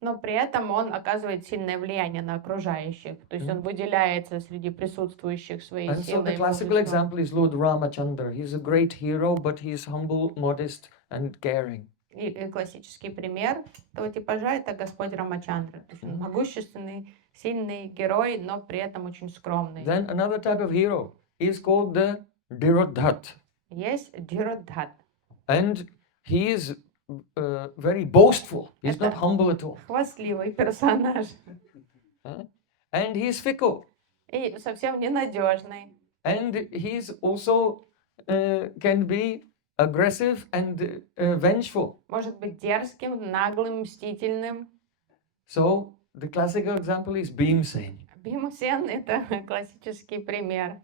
Но при этом он оказывает сильное влияние на окружающих. То есть он выделяется среди присутствующих своей And so силой the и classical мужеством. example is Lord Ramachandra. He's a great hero, but he's humble, modest, and caring. И классический пример этого типажа — это Господь Рамачандра. То есть он могущественный, сильный герой, но при этом очень скромный. Then another type of hero is called the Dhira-lalita. Есть Dhira-lalita. And he is very boastful. He's not Это humble at all. хвастливый персонаж. And he's fickle. И совсем ненадежный. And he's also can be aggressive and vengeful. Может быть дерзким, наглым, мстительным. So the classical example is Bhimsen. Бхимсен — это классический пример.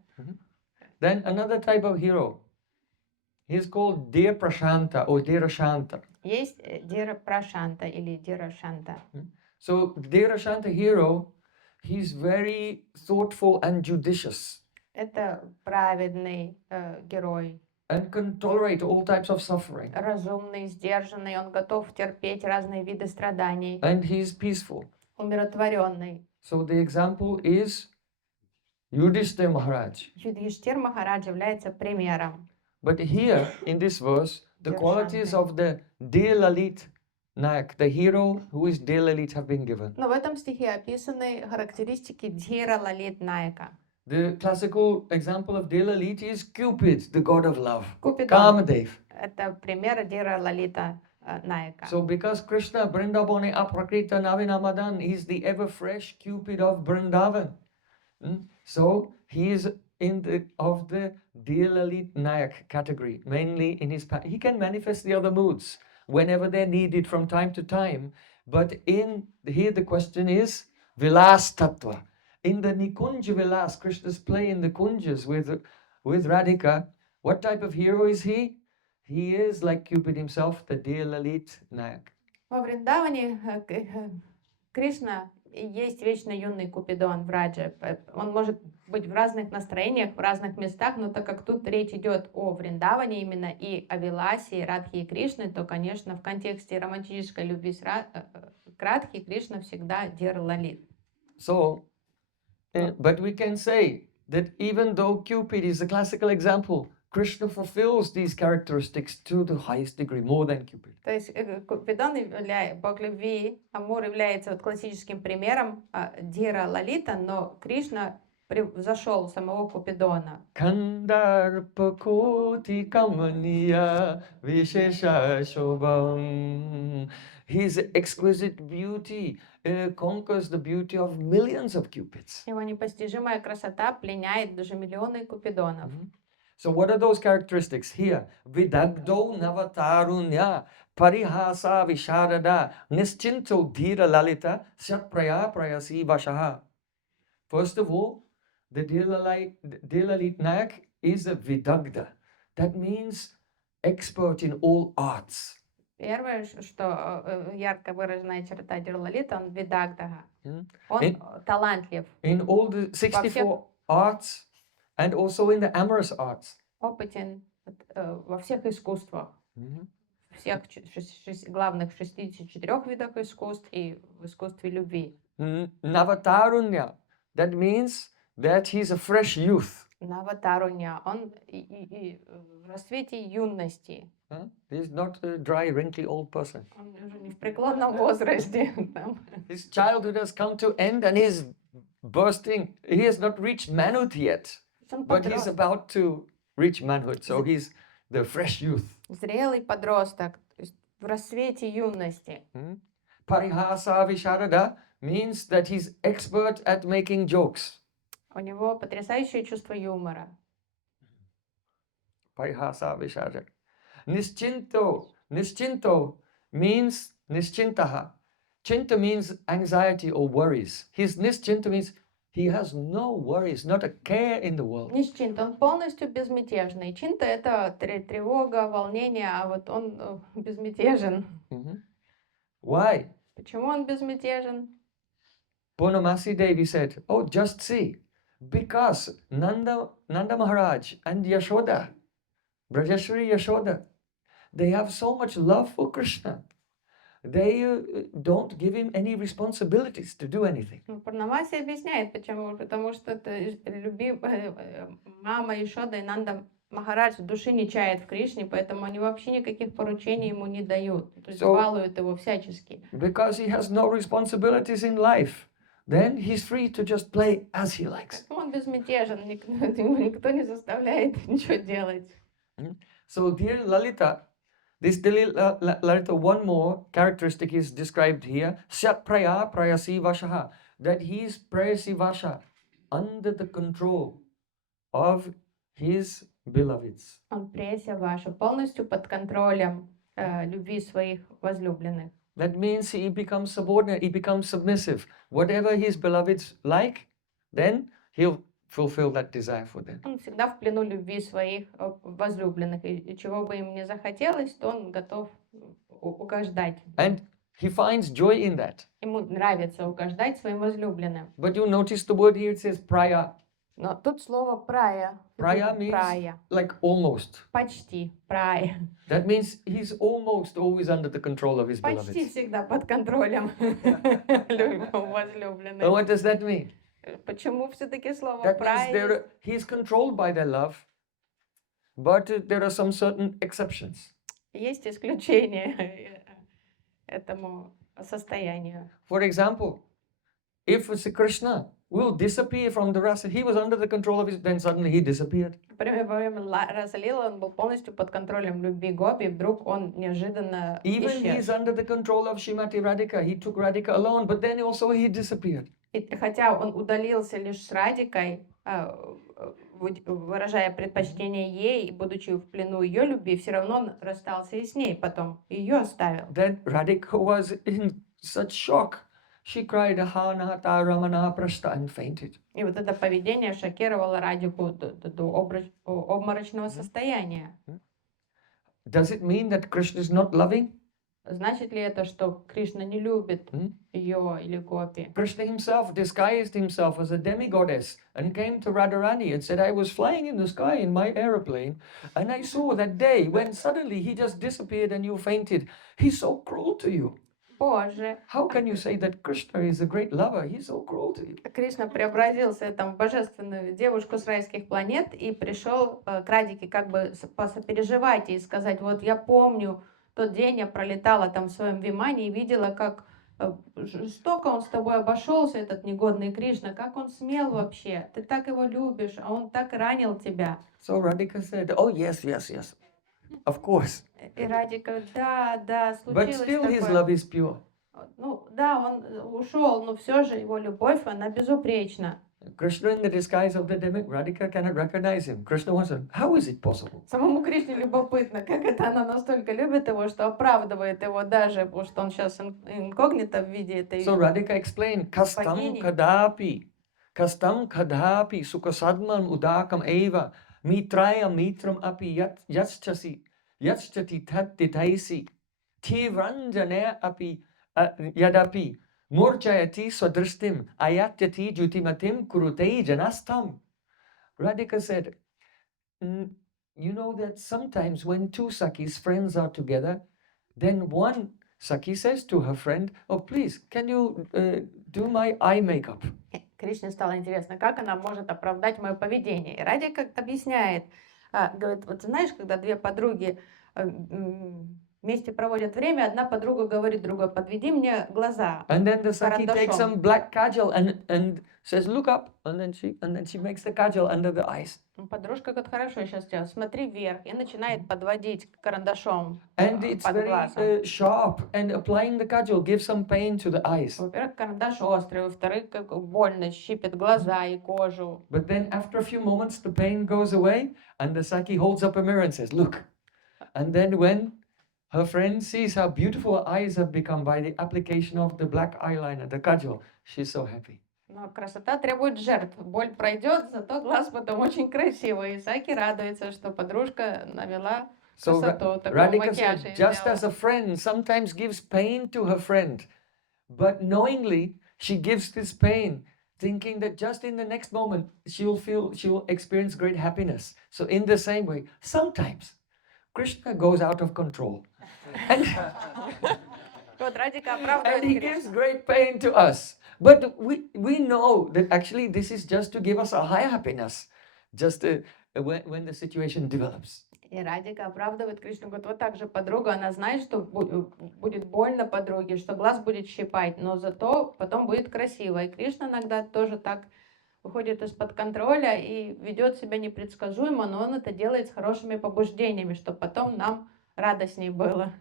Then another type of hero. He's called Dear Prashanta or Dira Shanta. Есть Дира Прашанта или Дира Шанта. So Dira Shanta hero, he's very thoughtful and judicious Это праведный герой, and can tolerate all types of suffering. разумный, сдержанный, он готов терпеть разные виды страданий, And he's peaceful. умиротворенный. So the example is Yudhishthira Maharaj. Юдхиштхир Махарадж является примером. But here in this verse, the Dira qualities Shanta. of the Dhira-lalita Nayak, the hero who is Dhira-lalita, have been given. Но в этом стихе описаны характеристики Dhira-lalita Nayaka. The classical example of Dhira-lalita is Cupid, the god of love, Купидон Kamadev. — это пример Dhira-lalita Nayaka. So because Krishna Vrindavane Aprakrita Navinamadan is the ever fresh Cupid of Vrindavan. So he is of the Dhira-lalita Nayak category, mainly in his he can manifest the other moods whenever they're needed from time to time. But here the question is Vilas Tattva. In the Nikunja Vilas, Krishna's play in the Kunjas with Radhika, what type of hero is he? He is like Cupid himself, the Dhira-lalita Nayak. Во Вриндаване Кришна и есть вечно юный Купидон в Радже. Он может быть в разных настроениях, в разных местах, но так как тут речь идет о Вриндаване именно и о Виласе, и Радхи и Кришны, то, конечно, в контексте романтической любви к Радхе Кришна всегда Dhira-lalita. So, but we can say that even though Cupid is a classical example, Krishna fulfills these characteristics to the highest degree, more than Cupid. То есть Купидон, бог любви, Амур, является вот классическим примером Dhira-lalita, но Кришна превзошел самого Купидона. Kandarpakoti kamaniya vishesha shobham. His exquisite beauty conquers the beauty of millions of Cupids. Его непостижимая красота пленяет даже миллионы Купидонов. So what are those characteristics here? Vidagdo navatarunya parihasa visharada nischinto dhira-lalita satpraya prayasi vashaha. First of all, the Dhira-lalita Nayak is a vidagda. That means expert in all arts. Первое, что ярко выраженная черта Dhira-lalita, он видагдага. Mm. Он талантлив, In all the 64 arts and also in the amorous arts. опытен во всех искусствах. Всех главных 64 видах искусств и в искусстве любви. Navatarunya, that means that he's a fresh youth. Наватаруня, он в расцвете юности. He's not a dry, wrinkly old person. Он уже не в преклонном возрасте. His childhood has come to end and he's bursting. He has not reached manhood yet, but he's about to reach manhood. So he's the fresh youth. Зрелый подросток, то есть в расцвете юности. Parihasa visharada means that he's expert at making jokes. У него потрясающее чувство юмора. Parihasa visharada. Nischinto means nischintaha. Chinta means anxiety or worries. His nischinta means he has no worries, not a care in the world. Нишчинта, он полностью безмятежный. Чинта — это тревога, волнение, а вот он безмятежен. Why? Почему он безмятежен? Purnamasi Devi said, oh, just see, because Nanda Maharaj and Yashoda, Brajashri Yashoda, they have so much love for Krishna. they don't give him any responsibilities to do anything. Ну, Пурнамаси объясняет, почему. Потому что это мама Ишода и Нанда Махарадж души не чает в Кришне, поэтому они вообще никаких поручений ему не дают. То есть балуют его всячески. Because he has no responsibilities in life, then he's free to just play as he likes. Он безмятежен, ему никто не заставляет ничего делать. So Dhira-lalita, this Dhira-lalita, one more characteristic is described here, Sat Praya Prayasi Vashaha, that he is Prayasi Vasha, under the control of his beloveds. Он преся ваша, полностью под контролем любви своих возлюбленных. That means he becomes subordinate, he becomes submissive. Whatever his beloveds like, then he'll fulfill that desire for them. Он всегда в плену любви своих возлюбленных, и чего бы им не захотелось, то он готов угождать. And he finds joy in that. Ему нравится угождать своим возлюбленным. But you notice the word here, it says praya. Но тут слово прая. Praya means Прая. like almost. Почти прая. That means he's almost always under the control of his Почти beloveds. всегда под контролем возлюбленных. So what does that mean? Почему все-таки слово That means прая? he's controlled by their love, but there are some certain exceptions. Есть исключение этому состоянию. For example, if Śrī Krishna will disappear from the rasa, he was under the control of his, then suddenly he disappeared. Например, во время Раса-лилы он был полностью под контролем любви Гопи, и вдруг он неожиданно Even he's исчез. under the control of Srimati Radhika. He took Radhika alone, but then also he disappeared. И хотя он удалился лишь с Радикой, выражая предпочтение ей, и будучи в плену ее любви, все равно он расстался и с ней, потом ее оставил. Then Radhika was in such shock. She cried, "Ha nahata ramana prashta," and fainted. И вот это поведение шокировало Радику до обморочного состояния. Does it mean that Krishna is not loving? Значит ли это, что Кришна не любит ее или Гопи? Krishna himself disguised himself as a demigoddess and came to Rādhārāṇī and said, "I was flying in the sky in my aeroplane, and I saw that day when suddenly he just disappeared and you fainted. He's so cruel to you. Позже How can you say that Krishna is a great lover? He's so cruel to you." Кришна преобразился там, в божественную девушку с райских планет и пришел к Радике как бы посопереживать и сказать: вот я помню, тот день я пролетала там в своем вимане и видела, как жестоко он с тобой обошелся, этот негодный Кришна, как он смел вообще, ты так его любишь, а он так ранил тебя. So Radhika said, "Oh yes, yes, yes, of course. И Радика: да, But случилось still his такое. love is pure." Ну да, он ушел, но все же его любовь, она безупречна. Krishna in the disguise of the demigod, Radhika cannot recognize him. Krishna wants to, how is it possible? Самому Кришне любопытно, как это она настолько любит его, что оправдывает его даже, потому что он сейчас инкогнито в виде этой So Radhika explained, kastam kadapi sukasadman udakam eva mitraya mitram api yatschati tat ditaisi tivranjane api yadapi murchayati swadristim ayatyati jutimatim kurutei janastam. Radhika said, you know that sometimes when two Sakis, friends, are together, then one Saki says to her friend, "Oh, please, can you do my eye makeup?" Кришне стало интересно, как она может оправдать мое поведение. И Радика объясняет, говорит: вот знаешь, когда две подруги вместе проводят время, одна подруга говорит другой: подведи мне глаза. And then the Saki takes Карандашом. some black kajal and says, "Look up," and then she makes the kajal under the eyes. Подружка говорит: хорошо, я сейчас делаю, смотри вверх, и начинает подводить карандашом And it's под very глазом. sharp, and applying the kajal gives some pain to the eyes. Во-первых, карандаш острый, во-вторых, как больно, щипет глаза и кожу. But then after a few moments, the pain goes away, and the Saki holds up a mirror and says, "Look." And then when her friend sees how beautiful her eyes have become by the application of the black eyeliner, the kajal, she's so happy. Но красота требует жертв. Боль пройдет, зато глаз потом очень красивый. И Саки радуется, что подружка навела So красоту, такой Radhika макияж said, ей just сделала. as a friend sometimes gives pain to her friend, but knowingly she gives this pain, thinking that just in the next moment she'll experience great happiness. So in the same way, sometimes Krishna goes out of control. And Вот Радика And оправдывает he gives Кришну. great pain to us. But we know that actually this is just to give us a high happiness, just when the situation develops. И Радика оправдывает Кришну. Говорит, вот так же подруга, она знает, что будет больно подруге, что глаз будет щипать, но зато потом будет красиво. И Кришна иногда тоже так выходит из-под контроля и ведет себя непредсказуемо, но он это делает с хорошими побуждениями, чтобы потом нам радостней было.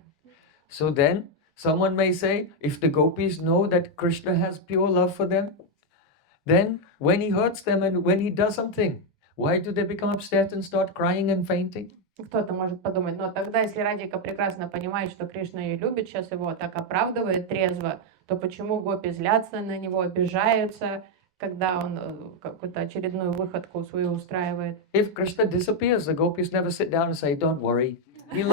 So then someone may say, if the gopis know that Krishna has pure love for them, then when he hurts them and when he does something, why do they become upset and start crying and fainting? Кто-то может подумать, но тогда, если Радика прекрасно понимает, что Кришна ее любит, сейчас его так оправдывает трезво, то почему гопи злятся на него, обижаются, когда он какую-то очередную выходку свою устраивает? If Krishna disappears, the gopis never sit down and say, don't worry. He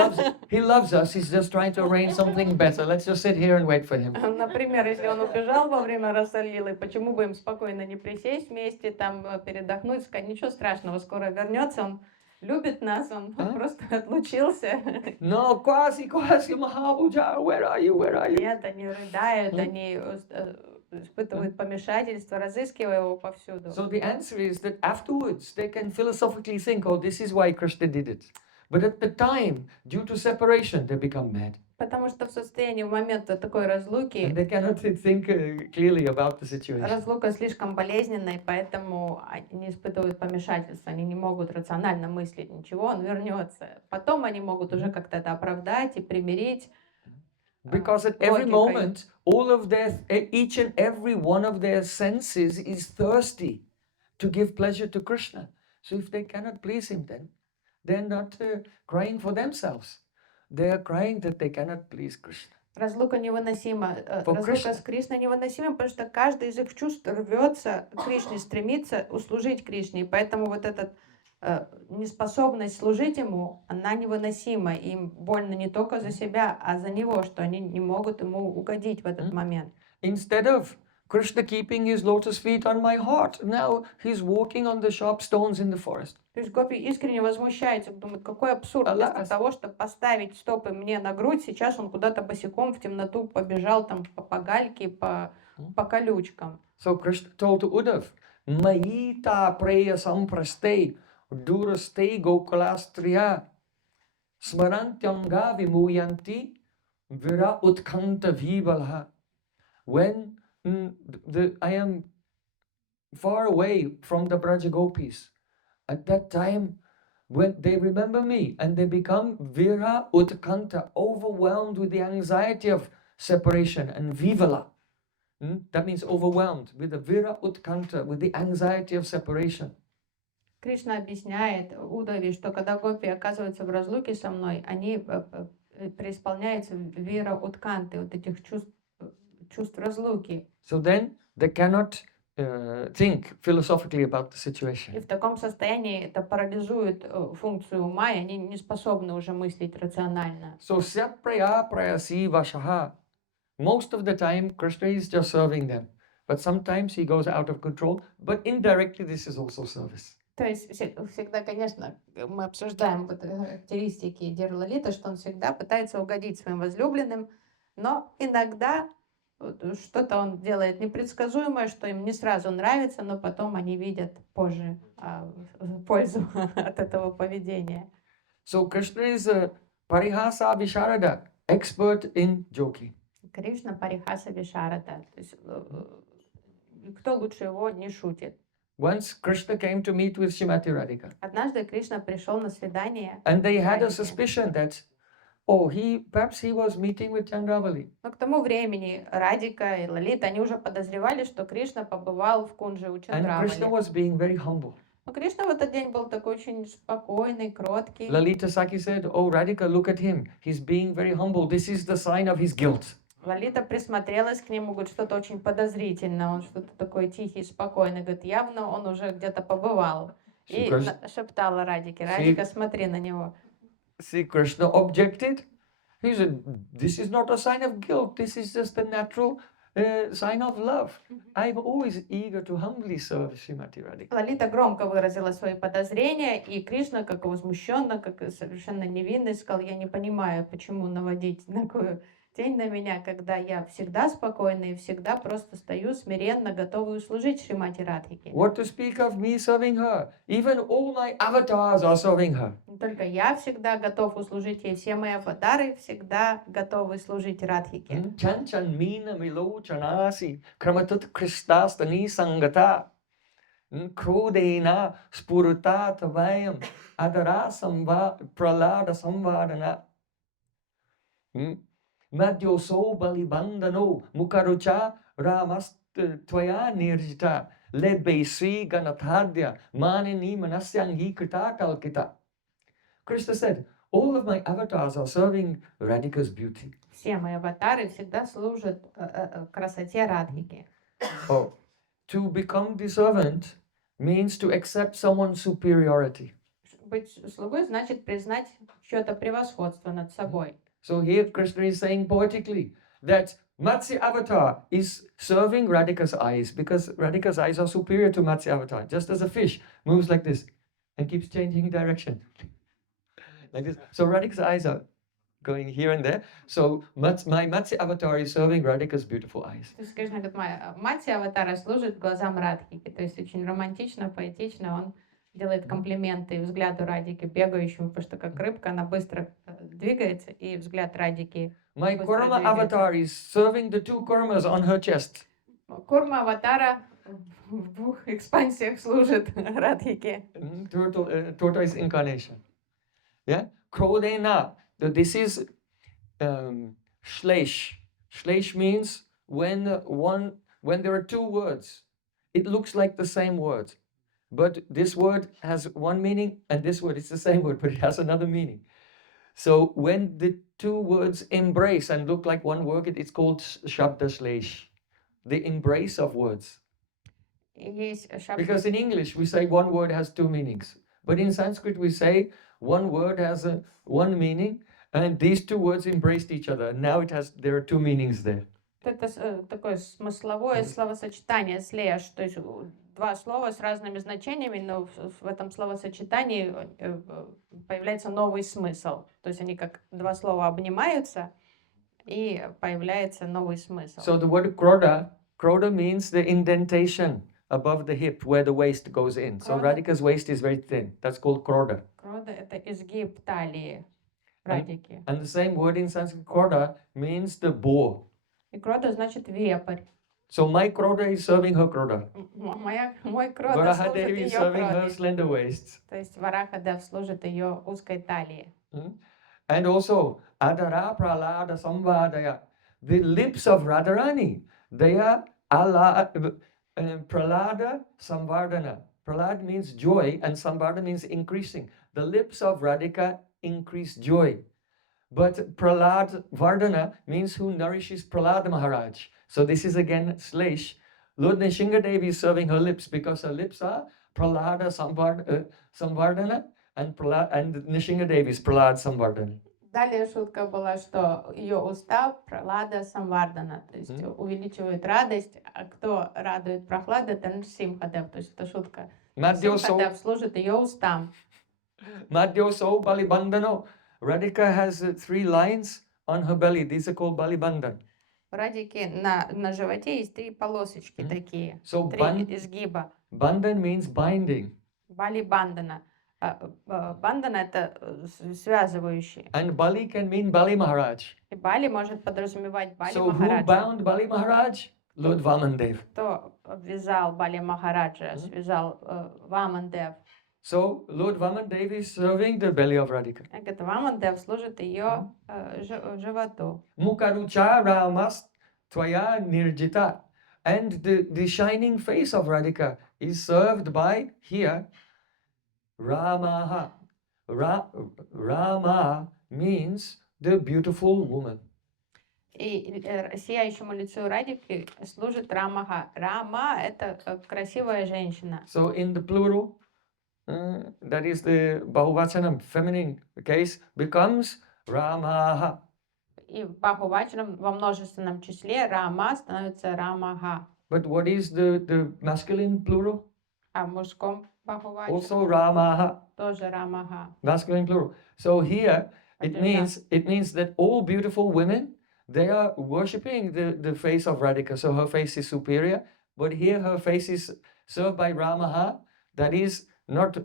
loves us, he's just trying to arrange something better. Let's just sit here and wait for him. Например, если он убежал во время Расалилы, почему бы им спокойно не присесть вместе, там передохнуть, сказать, ничего страшного, скоро вернется, он любит нас, он просто отлучился. No, Kwasi, Mahapuja, where are you? Нет, они рыдают, они испытывают помешательство, разыскивая его повсюду. So the answer is that afterwards they can philosophically think, oh, this is why Krishna did it. But at the time, due to separation, they become mad. Потому что в состоянии в момент такой разлуки, And they cannot think clearly about the situation. разлука слишком болезненная, поэтому они испытывают помешательство, они не могут рационально мыслить ничего, он вернется. Потом они могут уже как-то это оправдать и примирить. Because at every moment, each and every one of their senses is thirsty to give pleasure to Krishna. So if they cannot please him, then they're not crying for themselves. They are crying that they cannot please Krishna. Разлука невыносима. For Разлука Krishna. с Кришной невыносима, потому что каждый из их чувств рвется к Кришне, стремится услужить Кришне. И поэтому вот эта неспособность служить ему, она невыносима. Им больно не только за себя, а за него, что они не могут ему угодить в этот момент. Instead of Krishna keeping his lotus feet on my heart, now he's walking on the sharp stones in the forest. То есть гопи искренне возмущаются, думают, какой абсурд. Вместо того, чтобы поставить стопы мне на грудь, сейчас он куда-то босиком в темноту побежал там по гальке, по колючкам. So Krishna told to Uddhav, Mayita preya sampraste duraste gokulastriya smarantyanga vimuyanti vira utkanta vivalha. When I am far away from the Vraja Gopis, at that time, when they remember me and they become vira utkanta, overwhelmed with the anxiety of separation, and vivala. That means overwhelmed with the vira utkanta, with the anxiety of separation. Кришна объясняет Удаве, что когда гопи оказываются в разлуке со мной, они преисполняются вира утканты, вот этих чувств разлуки. So then they cannot think philosophically about the situation. И в таком состоянии это парализует функцию ума, и они не способны уже мыслить рационально. So Sapraya Prayasi Vashaha. Most of the time Krishna is just serving them. But sometimes he goes out of control. But indirectly this is also service. То есть всегда, конечно, мы обсуждаем вот характеристики Dhira-lalita, что он всегда пытается угодить своим возлюбленным, но иногда что-то он делает непредсказуемое, что им не сразу нравится, но потом они видят позже пользу от этого поведения. So Krishna is a parihasa visharada, expert in joking. Кришна парихаса вишарада. То есть кто лучше его не шутит. Once Krishna came to meet with Srimati Radhika. Однажды Кришна пришел на свидание. And they had a suspicion that, perhaps he was meeting with Chandravali. Но к тому времени Радика и Лалита, они уже подозревали, что Кришна побывал в кунже у And Krishna Чандравали. was being very humble. Но Кришна в этот день был такой очень спокойный, кроткий. Lalita Saki said, oh Radhika, look at him. He's being very humble. This is the sign of his guilt. Лалита присмотрелась к нему, говорит, что-то очень подозрительно, он что-то такой тихий, спокойный, говорит, явно он уже где-то побывал. И шептала Радике, Радика, смотри на него. See, Krishna objected. He said, this is not a sign of guilt. This is just a natural sign of love. I'm always eager to humbly serve Srimati Radhika. Лалита громко выразила свои подозрения, и Кришна, как возмущенно, как совершенно невинный, сказал, я не понимаю, почему наводить такую тень на меня, когда я всегда спокойна и всегда просто стою смиренно, готовую служить Шримати Радхике. What to speak of me serving her? Even all my avatars are serving her. Не только я всегда готов услужить ей, все мои аватары всегда готовы служить Радхике. Chanchan Meena Milochanasi Kramatut Kristastani Sangata Krodena Spurta Tavayam Adara Pralada Samvadana Madhyo So Balibandano Mukarucha Ramas Tvaya Nirjita led by Sri Ganathadya Manini Manasyangi Krita Kalkita. Krishna said, all of my avatars are serving Radhika's beauty. Все мои аватары всегда служат красоте Радхики. Oh, to become the servant means to accept someone's superiority. Быть слугой значит признать чье-то превосходство над собой. So here Krishna is saying poetically that Matsya Avatar is serving Radhika's eyes because Radhika's eyes are superior to Matsya Avatar. Just as a fish moves like this and keeps changing direction. Like this. So Radhika's eyes are going here and there. So my Matsya Avatar is serving Radhika's beautiful eyes. То есть, конечно, как мать аватара служит глазам Радхики. То есть очень романтично, поэтично он делает комплименты взгляду Радхики, бегающему, потому что как рыбка она быстро двигается, и взгляд Радхики. My быстро Kurma двигается. Avatar is serving the two Kurmas on her chest. Курма аватара в двух экспансиях служит Радхике. Tortoise incarnation. Yeah? Krodena. This is Shleish. Shleish means when there are two words, it looks like the same word. But this word has one meaning and this word is the same word, but it has another meaning. So when the two words embrace and look like one word, it's called Shabda Shleish, the embrace of words. Because in English we say one word has two meanings. But in Sanskrit we say one word has one meaning and these two words embraced each other. And now there are two meanings there. Это такое смысловое словосочетание слеж, то есть два слова с разными значениями, но в этом словосочетании появляется новый смысл. То есть они как два слова обнимаются, и появляется новый смысл. So the word kroda means the indentation above the hip where the waist goes in. So Radhika's waist is very thin. That's called kroda. Kroda — это изгиб талии Радхики. And the same word in Sanskrit, kroda, means the boar. И крода значит вепрь. So my kroda is serving her kroda. Мой крода Varaha служит Devi is ее serving her кроде. slender waist. То есть Варахадев служит ее узкой талии. And also, Adara Pralada Samvadaya. The lips of Rādhārāṇī, they are Pralada Samvardana. Pralad means joy and Samvardana means increasing. The lips of Radhika increase joy. But Pralad Vardana means who nourishes Pralad Maharaj. So this is again Shleish. Lord Nishingadevi is serving her lips because her lips are Pralada Samvardana and Nishingadevi is Pralad Samvardana. Далее шутка была, что ее уста Пралада Самвардана, то есть увеличивают радость, а кто радует Прохлада, это Нрсимхадев, то есть это шутка. Нрсимхадев служит ее устам. Madhyoso Balibandano. Radhika has 3 lines on her belly. These are called Balibandan. У Радхики на животе есть 3 полосочки такие, So 3 изгиба. Bandan means binding. Бали бандана. Бандана — это связывающие. And Bali can mean Bali Maharaj. И Бали может подразумевать Бали So who Махараджа. bound Bali Maharaj? Lord Vamandev. Кто обвязал Бали Махараджа, связал Вамандев. So Lord Vamandev is serving the belly of Radhika. Это Вамандев служит ее животу. Mukarucha Ramas Tvaya Nirjita. And the shining face of Radhika is served by here Ramaha. Rama means the beautiful woman. И сияющему лицу Радхики служит Рамаха. Рама — это красивая женщина. So in the plural, that is the Bahuvachanam, feminine case, becomes Ramaha. И в Бахувачанам во множественном числе Рама становится Рамаха. But what is the masculine plural? А в мужском Бахувачанам Also Ramaha, тоже Рамаха. masculine plural. So here it means that all beautiful women, they are worshipping the face of Radhika, so her face is superior. But here her face is served by Ramaha, that is not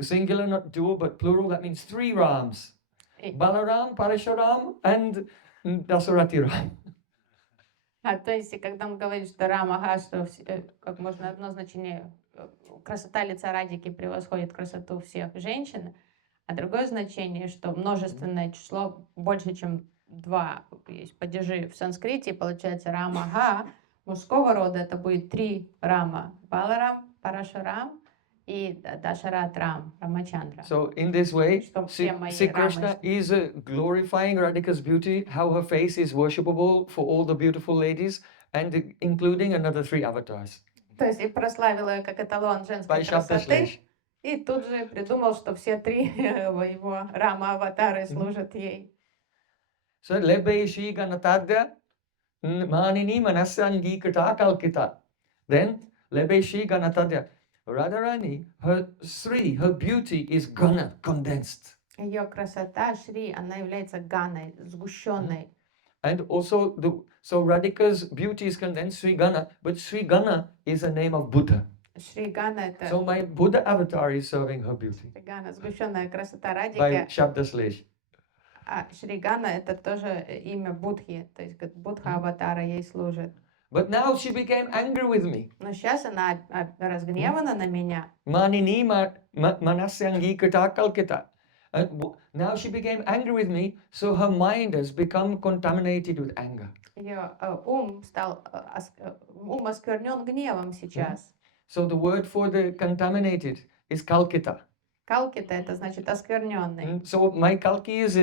singular, not dual, but plural, that means 3 Rams. Balaram, Parashuram, and Dasarati Ram. То есть, и когда он говорит, что Рама Ха, что как можно одно значение, красота лица Радики превосходит красоту всех женщин, а другое значение, что множественное число больше, чем 2 есть падежи в санскрите, и получается Рама Ха, мужского рода это будет 3 Рама, Баларам, Парашурам и Дашарат Рам, Рамачандра. So in this way, Что все мои Śrī Krishna Рамы. is glorifying Radhika's beauty, how her face is worshipable for all the beautiful ladies, and including another 3 avatars. То есть и прославил ее как эталон женской красоты, и тут же придумал, что все 3 его Рама-аватары служат ей. So lebe Śrī Ganatadya manini manasyangi krita kalkita. Then lebe Śrī Ganatadya. Rādhārāṇī, her Sri, her beauty is Gana, condensed. Ее красота, Шри, она является ганой, сгущенной. And also, so Radhika's beauty is condensed, Sri Gana, but Sri Gana is a name of Buddha. Шри Гана это So my Buddha avatar is serving her beauty Гана, сгущенная красота by Радики, Shabda Slesh. а Шри Гана это тоже имя Будхи, то есть как Будха аватара ей служит. But now she became angry with me. Но сейчас она разгневана на меня. Manini manasyangi krita kalkita. Now she became angry with me, so her mind has become contaminated with anger. Ее ум осквернен гневом сейчас. So the word for the contaminated is kalkita. Калкита это значит оскверненный. So my kalki is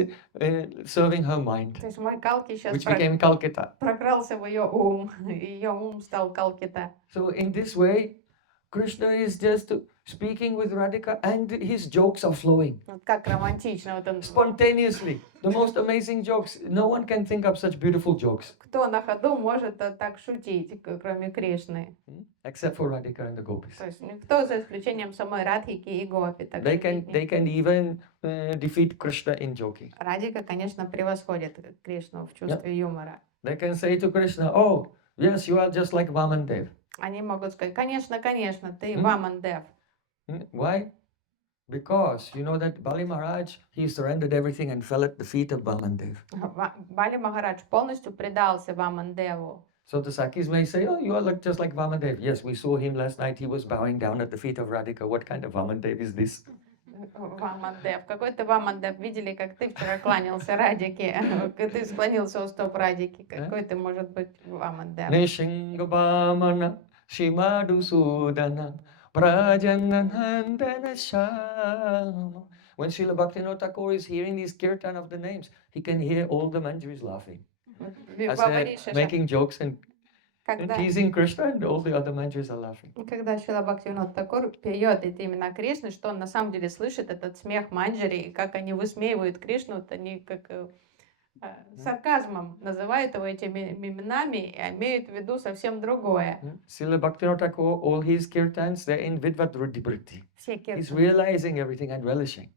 serving her mind, То есть мой калки сейчас which became kalkita. прокрался в ее ум, ее ум стал калкита. So in this way, Krishna is just speaking with Radhika and his jokes are flowing Вот как романтично. Вот он, spontaneously. The most amazing jokes. No one can think up such beautiful jokes кто на ходу может так шутить, кроме Кришны? except for Radhika and the Gopis. То есть никто, за исключением самой Радхики и Гопи. Так They шутить не- can even defeat Krishna in joking. Радика, конечно, превосходит Кришну в чувстве юмора. They can say to Krishna, "Oh, yes, you are just like Vamandev." Они могут сказать, конечно, конечно, ты М? Вамандев. Why? Because you know that Bali Maharaj, he surrendered everything and fell at the feet of Vamandev. Бали Махарадж полностью предался Вамандеву. So the Sakis may say, "Oh, you are just like Vamandev." Yes, we saw him last night. He was bowing down at the feet of Radhika. What kind of Vamandev is this? Вамандев. Какой ты Вамандев? Видели, как ты вчера кланялся Радике? Ты склонился у стоп Радики. Какой ты, может быть, Вамандев? Nishingabhamana Shimadu Sudana Prajananandana Shama. When Srila Bhaktivinoda Thakur is hearing these kirtan of the names, he can hear all the manjaris laughing. As they're making jokes and teasing Krishna, and all the other manjaris are laughing. Когда Шрила Бхактивинода Тхакур поет эти имена Кришны, что он на самом деле слышит этот смех манджари, и как они высмеивают Кришну, вот они как сарказмом называют его этими именами, и имеют в виду совсем другое. Srila Bhaktivinoda Thakur, all his kirtans, they're in Vidvat Ruddhibriti. Все He's киртаны, realizing everything and relishing.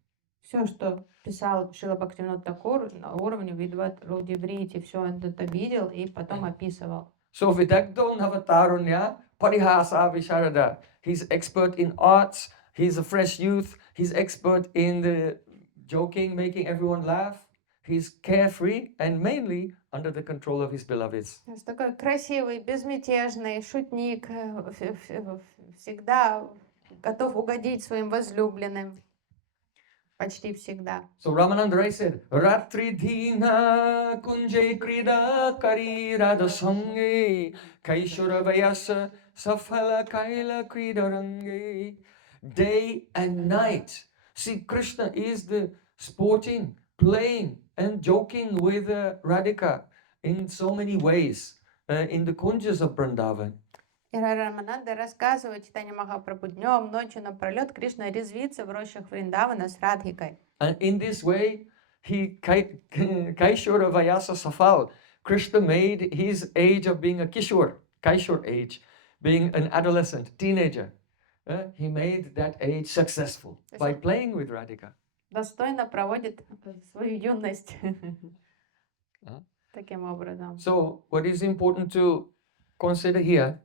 все, что писал Шрила Бхактивинода Тхакур на уровне Видват Рудиврити, все он это видел и потом описывал. So Vidagdo Navatarunya Parihasa Visharada. He's expert in arts, he's a fresh youth, he's expert in the joking, making everyone laugh. He's carefree and mainly under the control of his beloveds. То есть такой красивый, безмятежный шутник, всегда готов угодить своим возлюбленным. Почти всегда. So Ramananda Rai said, Ratri Dina Kunje Krida Kari Radha Sange Kaishura Vayasa Safala Kaila Krida Range. Day and night. See, Krishna is the sporting, playing and joking with Radhika in so many ways in the kunjas of Vrindavan. И Рамананда рассказывает Чайтанья Махапрабху днем, ночью напролет Кришна резвится в рощах Вриндавана с Радхикой. And in this way, he Kaishura Vayasa Safal. Krishna made his age of being a Kishore, Kaishore age, being an adolescent, teenager. He made that age successful by playing with Radhika. Достойно проводит свою юность. Таким образом. So, what is important to consider here?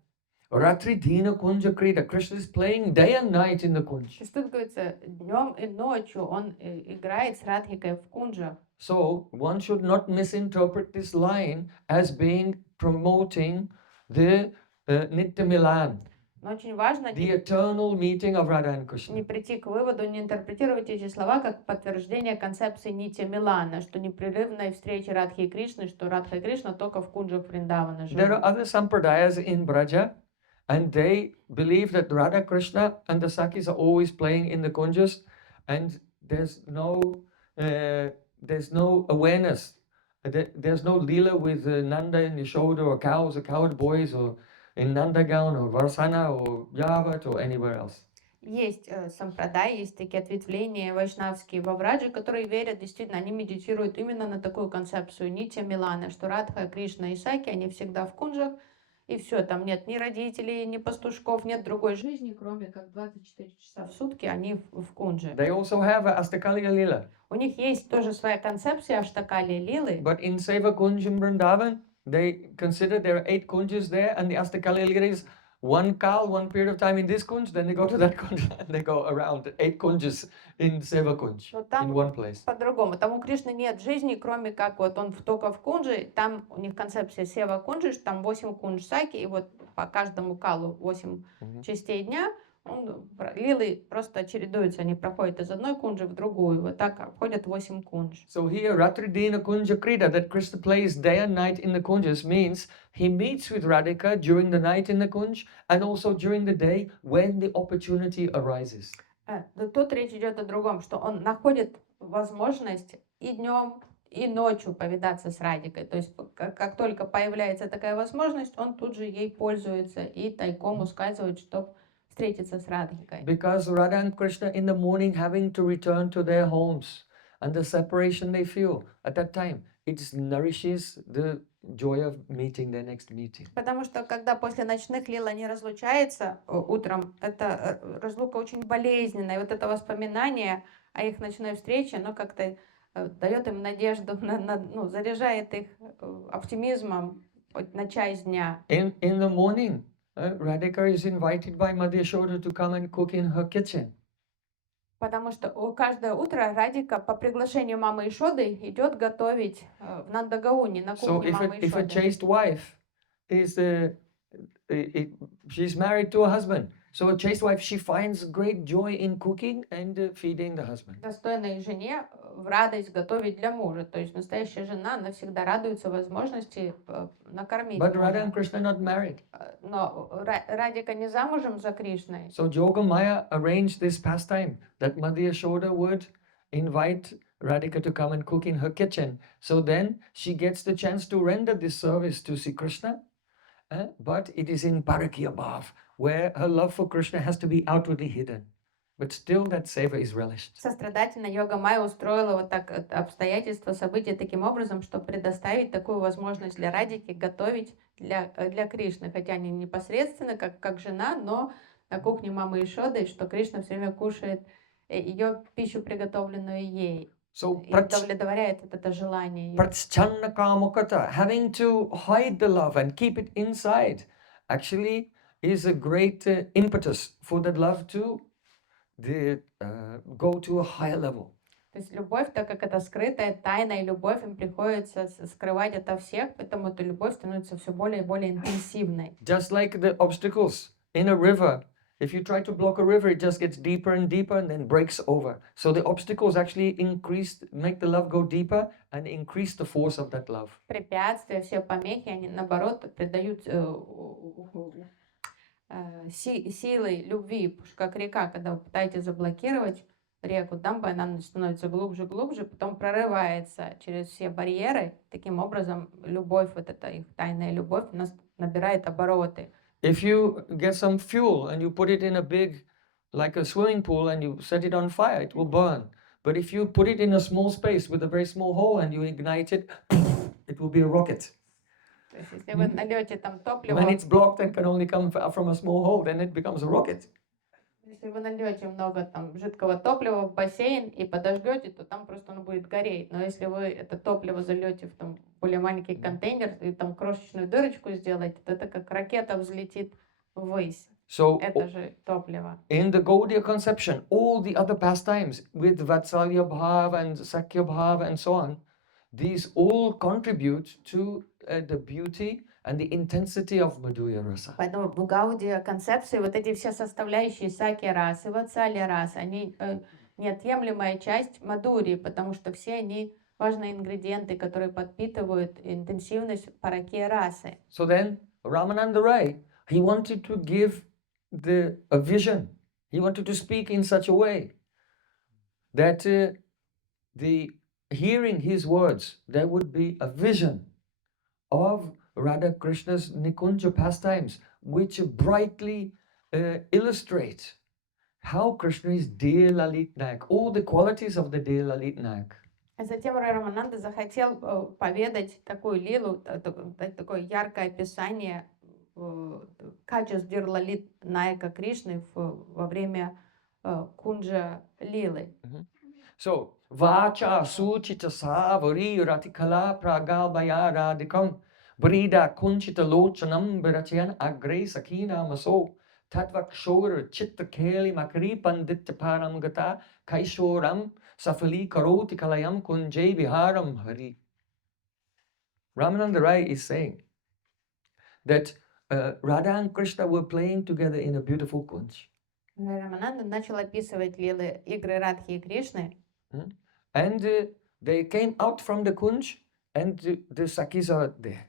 Ratri Dina Kunja Krita. Krishna is playing day and night in the То Kunj. есть тут говорится, днем и ночью он играет с Радхикой в кунджах. So, one should not misinterpret this line as being promoting the Nitya Milan, Но очень важно the eternal meeting of Radha and Krishna. не прийти к выводу, не интерпретировать эти слова как подтверждение концепции Нитья Милана, что непрерывной встречи Радхи и Кришны, что Радха и Кришна только в кунджах Вриндавана There are живут. other sampradayas in Braja, and they believe that Radha Krishna and the Sakis are always playing in the kunjas, and there's no awareness. There's no lila with Nanda and Yashoda or cows or cowherd boys or in Nandagown or Varsana or Yavat or anywhere else. Есть сампрадай, есть такие ответвления вайшнавские во Врадже, которые верят, действительно, они медитируют именно на такую концепцию Нитья Милана, что Радха, Кришна и Саки, они всегда в кунджах, и все, там нет ни родителей, ни пастушков, нет другой жизни, кроме как 24 часа в сутки они в кундже. They also have Astakali Lila. У них есть тоже своя концепция Аштакали Лилы, But in Seva Kunj in Vrindavan, they consider there are 8 kunjas there, and the Astakali Lila is one kal, one period of time in this kunj, then they go to that kunj, and they go around 8 kunjas in Seva Kunj, Но in там one place. по-другому. Там у Кришны нет жизни, кроме как вот он только в кунже. Там у них концепция сева кунджи, что там 8 кундж саки, и вот по каждому калу 8 Мгм. частей дня. Лилы просто чередуются, они проходят из одной кунджи в другую. Вот так обходят 8 кундж. So here, Ratridina Kunja Krita, that Krishna plays day and night in the kunjas, means he meets with Radhika during the night in the kunj and also during the day when the opportunity arises. Но тут речь идет о другом, что он находит возможность и днем, и ночью повидаться с Радикой. То есть как только появляется такая возможность, он тут же ей пользуется и тайком ускальзывает, чтобы встретиться с Радхикой. Because Radha and Krishna in the morning having to return to their homes and the separation they feel at that time, it nourishes the joy of meeting their next meeting. Потому что когда после ночных лил они разлучаются утром, это разлука очень болезненная. И вот это воспоминание о их ночной встрече, оно как-то дает им надежду, заряжает их оптимизмом хоть на часть дня. In the morning, Radhika is invited by Mother Yashoda to come and cook in her kitchen. Потому что каждое утро Радика по приглашению мамы Ишоды идет готовить в Нандагауне на So кухне мамы if a Ишоды. chaste wife is, she's married to a husband, so a chaste wife, she finds great joy in cooking and feeding the husband. Достойной жене в радость готовить для мужа. То есть настоящая жена, она всегда радуется возможности накормить But Radha and мужа. Krishna are not married. Но Радика не замужем за Кришной. So Yogamaya arranged this pastime that Mother Yashoda would invite Radhika to come and cook in her kitchen. So then she gets the chance to render this service to Śrī Krishna, but it is in Paraki above, where her love for Krishna has to be outwardly hidden. But still that seva is relished. Сострадательно Йога Майя устроила вот так обстоятельства, события таким образом, чтобы предоставить такую возможность для Радики готовить для Кришны. Хотя не непосредственно, как жена, но на кухне мамы Ишоды, что Кришна все время кушает ее пищу, приготовленную ей. So И удовлетворяет это желание её. Prachanna Kamukata, having to hide the love and keep it inside, actually is a great impetus for that love to go to a higher level. То есть любовь, так как это скрытая, тайная любовь, им приходится скрывать это всех, поэтому эта любовь становится все более и более интенсивной. Just like the obstacles in a river, if you try to block a river, it just gets deeper and deeper and then breaks over. So the obstacles actually make the love go deeper and increase the force of that love. Препятствия, все помехи, они наоборот придают силой любви, как река, когда вы пытаетесь заблокировать реку дамбы, она становится глубже, глубже, потом прорывается через все барьеры. Таким образом, любовь, вот эта их тайная любовь, набирает обороты. If you get some fuel and you put it in a big, like a swimming pool, and you set it on fire, it will burn. But if you put it in a small space with a very small hole and you ignite it, it will be a rocket. То есть, если вы нальете там топливо, When it's blocked and can only come from a small hole, then it becomes a rocket. Если вы нальете много там жидкого топлива в бассейн и подожгете, то там просто оно будет гореть. Но если вы это топливо зальете в там более маленький контейнер и там крошечную дырочку сделаете, то это как ракета взлетит ввысь. So Это же топливо. in the Gaudiya conception, all the other pastimes with Vatsalya Bhava and Sakya Bhava and so on, these all contribute to the beauty and the intensity of Madhurya Rasa. Поэтому в Гаудия концепции вот эти все составляющие саки расы, ватсали расы, они неотъемлемая часть мадурии, потому что все они важные ингредиенты, которые подпитывают интенсивность паракия расы. So then Ramananda Rai, he wanted to give a vision. He wanted to speak in such a way that the hearing his words, there would be a vision of Radha Krishna's Nikunja pastimes, which brightly illustrate how Krishna is Dhira-lalita, all the qualities of the Dhira-lalita. А затем Рамананда захотел поведать такую лилу, такое яркое описание качеств Dhira-lalita Nayaka Кришны во время кунджа лилы. So, Vacha Suchita Savari Ratikala Pragalbaya Radikam Brida Kunchita Lochanam Birachayan Agre Sakina Maso Tatvak Shor Chitta Keli Makari Pandita Paramgata Kaishoram Safali Karoti Kalayam Kunjay Viharam Hari. Ramananda Rai is saying that Radha and Krishna were playing together in a beautiful kunj. Рамананда начал описывать лилы игры Радхи и Кришны. And they came out from the kunj and the sakis are there.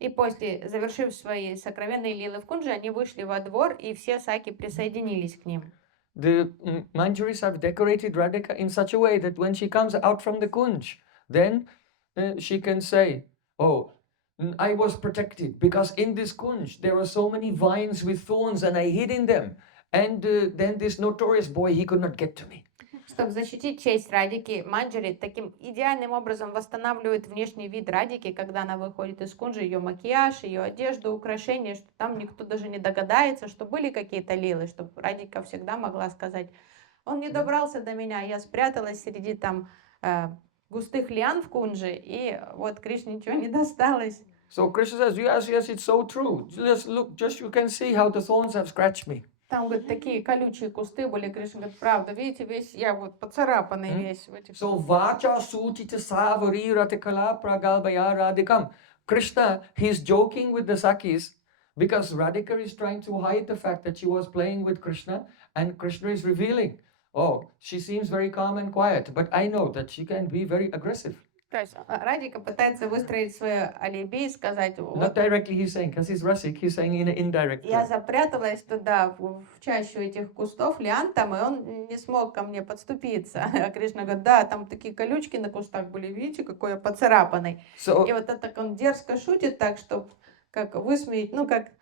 И после, завершив свои сокровенные лилы в кунже, они вышли во двор, и все саки присоединились к ним. The Manjaris have decorated Radhika in such a way that when she comes out from the kunj, then she can say, oh, I was protected because in this kunj there are so many vines with thorns and I hid in them. And then this notorious boy, he could not get to me. Чтобы защитить честь Радики, Манджари таким идеальным образом восстанавливает внешний вид Радики, когда она выходит из кунжи, ее макияж, ее одежду, украшения, что там никто даже не догадается, что были какие-то лилы, чтобы Радика всегда могла сказать, он не добрался до меня, я спряталась среди там густых лиан в кунже, и вот Кришне ничего не досталось. So Krishna says, yes, it's so true. Just look, just you can see how the thorns have scratched me. Там, говорит, такие колючие кусты были, Кришна говорит, правда, видите, весь, я вот поцарапанный весь в этих... So vacha suchita savari ratikala pragalbaya radikam. Krishna, he's joking with the Sakis because Radhika is trying to hide the fact that she was playing with Krishna and Krishna is revealing, oh, she seems very calm and quiet, but I know that she can be very aggressive. То есть Радика пытается выстроить свое алиби и сказать, Not directly he's saying, because he's Rasik, he's saying in an indirect way. я запряталась туда, в чащу этих кустов, лиан там, и он не смог ко мне подступиться. А Кришна говорит, да, там такие колючки на кустах были, видите, какой я поцарапанный. So, И вот это он дерзко шутит так, чтобы как высмеять, ну как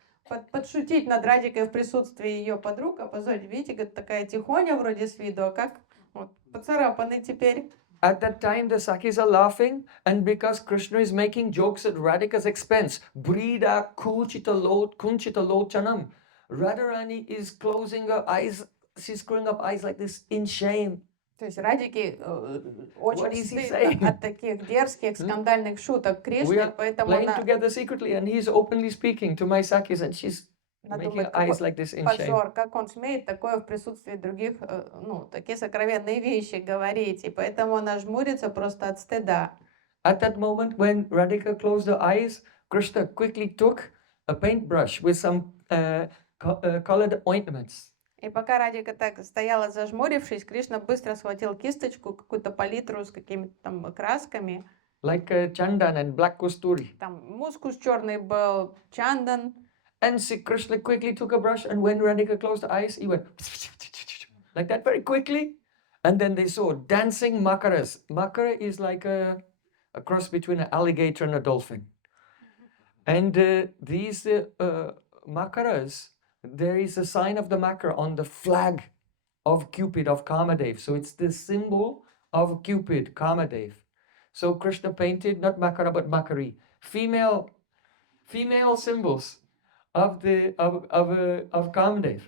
подшутить над Радикой в присутствии ее подруг, опозорить, видите, говорит, такая тихоня вроде с виду, а как вот, поцарапанный теперь. at that time, the Sakis are laughing, and because Krishna is making jokes at Radhika's expense, Brida Kunchita Lochanam, Rādhārāṇī is closing her eyes, she's screwing up eyes like this in shame. То есть Радике What очень is he стыдно saying? от таких дерзких, скандальных шуток We Кришны, are поэтому playing она together secretly, and he's openly speaking to my Sakis, and she's making думает, eyes какой like this in shame. позор, как он смеет такое в присутствии других, ну, такие сокровенные вещи говорить, и поэтому она жмурится просто от стыда. At that moment, when Radhika closed her eyes, Krishna quickly took a paintbrush with some colored ointments. И пока Радика так стояла зажмурившись, Кришна быстро схватил кисточку, какую-то палитру с какими-то там красками. Like chandan and black kusturi. Там мускус черный был, чандан. And Krishna quickly took a brush, and when Radhika closed her eyes, he went like that very quickly. And then they saw dancing makaras. Makara is like a cross between an alligator and a dolphin. And these makaras, there is a sign of the makara on the flag of Cupid, of Kamadev. So it's the symbol of Cupid, Kamadev. So Krishna painted not makara but Makari, female symbols of Kamadev.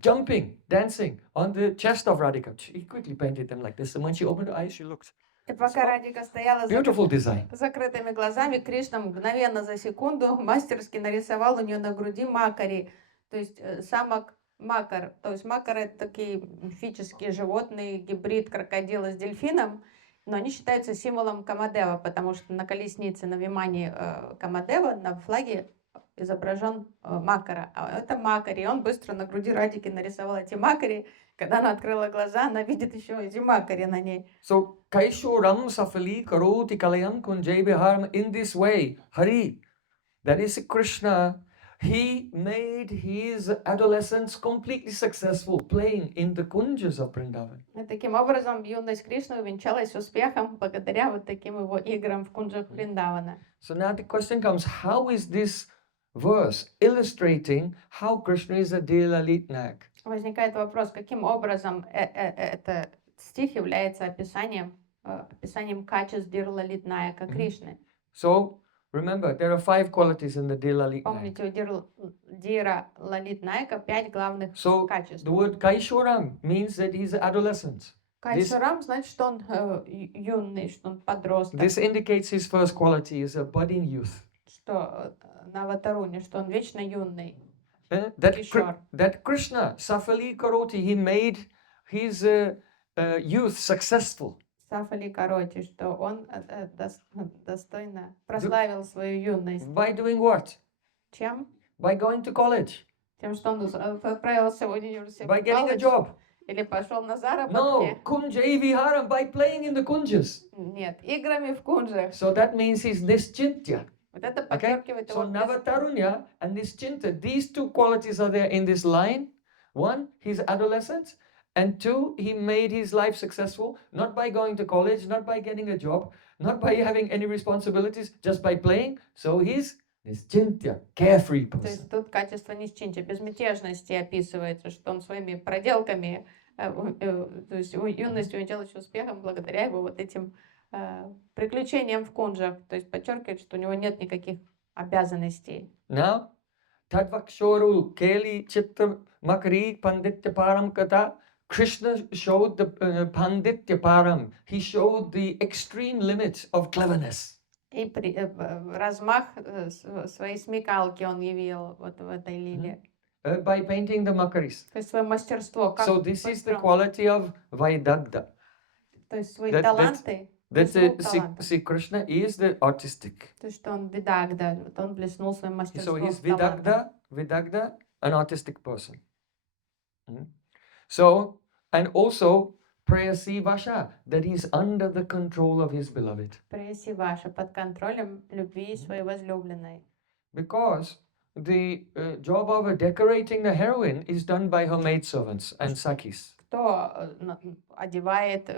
jumping, dancing on the chest of Radhika. He quickly painted them like this, and when she opened her eyes, she looked. И пока Радика стояла с Beautiful design. закрытыми глазами, Кришна мгновенно за секунду мастерски нарисовал у нее на груди макари, то есть самок макар. То есть макар это такие мифические животные, гибрид крокодила с дельфином, но они считаются символом Камадева, потому что на колеснице, на вимане Камадева, на флаге изображен макара. А это макари. И он быстро на груди Радики нарисовал эти макари. Когда она открыла глаза, она видит еще эти макари на ней. So, Kaishoram Safali Karoti Kalayam Kunjay Viharam, in this way, Hari, that is Krishna, he made his adolescence completely successful playing in the kunjas of Vrindavan. И таким образом юность Кришны увенчалась успехом благодаря вот таким его играм в кунджах Вриндавана. So now the question comes, how is this verse illustrating how Krishna is a Dhira-lalita? Возникает вопрос, каким образом этот стих является описанием качеств Dhira-lalita Кришны. So remember, there are 5 qualities in the Dhira-lalita. Помните, у Dhira-lalita 5 главных So качеств. the word Kaishoram means that he's an adolescent. Кайшурам значит, что он юный, что он подросток, This indicates his first quality is a budding youth. что на Ватаруне, что он вечно юный. That Krishna, Safali Karoti, he made his youth successful. Сафали Короти, что он достойно прославил свою юность. By doing what? Чем? By going to college. Тем, что он отправился в университет. By getting a job. Или пошел на No, заработки. Kunjai Viharam, by playing in the kunjas. Нет, играми в кунджах. So that means he's nischintya. Вот это Okay? подчеркивает So его. Navatarunya and nischinta, these 2 qualities are there in this line. 1, he's adolescent. And 2, he made his life successful, not by going to college, not by getting a job, not by having any responsibilities, just by playing. So he's nischintya, carefree То person. есть тут качество нищинча, безмятежности описывается, что он своими проделками, то есть юность увенчалась успехом благодаря его вот этим приключениям в кунджах. То есть подчеркивает, что у него нет никаких обязанностей. Now, Tadvakshoru Keli Chitta Makari Panditya Param Kata. Krishna showed the Panditya Param. He showed the extreme limit of cleverness. И размах своей смекалки он явил вот в этой лиле. By painting the Makaris. То есть свое мастерство. Как So this is the построил. quality of Vaidagda. То есть свои that- таланты. That блеснул талантом. see, Krishna is the artistic. То есть что он видагда, вот он блеснул своим So мастерством. he's талантом. Vidagda, an artistic person. So, and also Prayasi Vasha, that he's under the control of his beloved. Преси ваша под контролем любви своей возлюбленной. Because the job of decorating the heroine is done by her maidservants and sakis. Кто одевает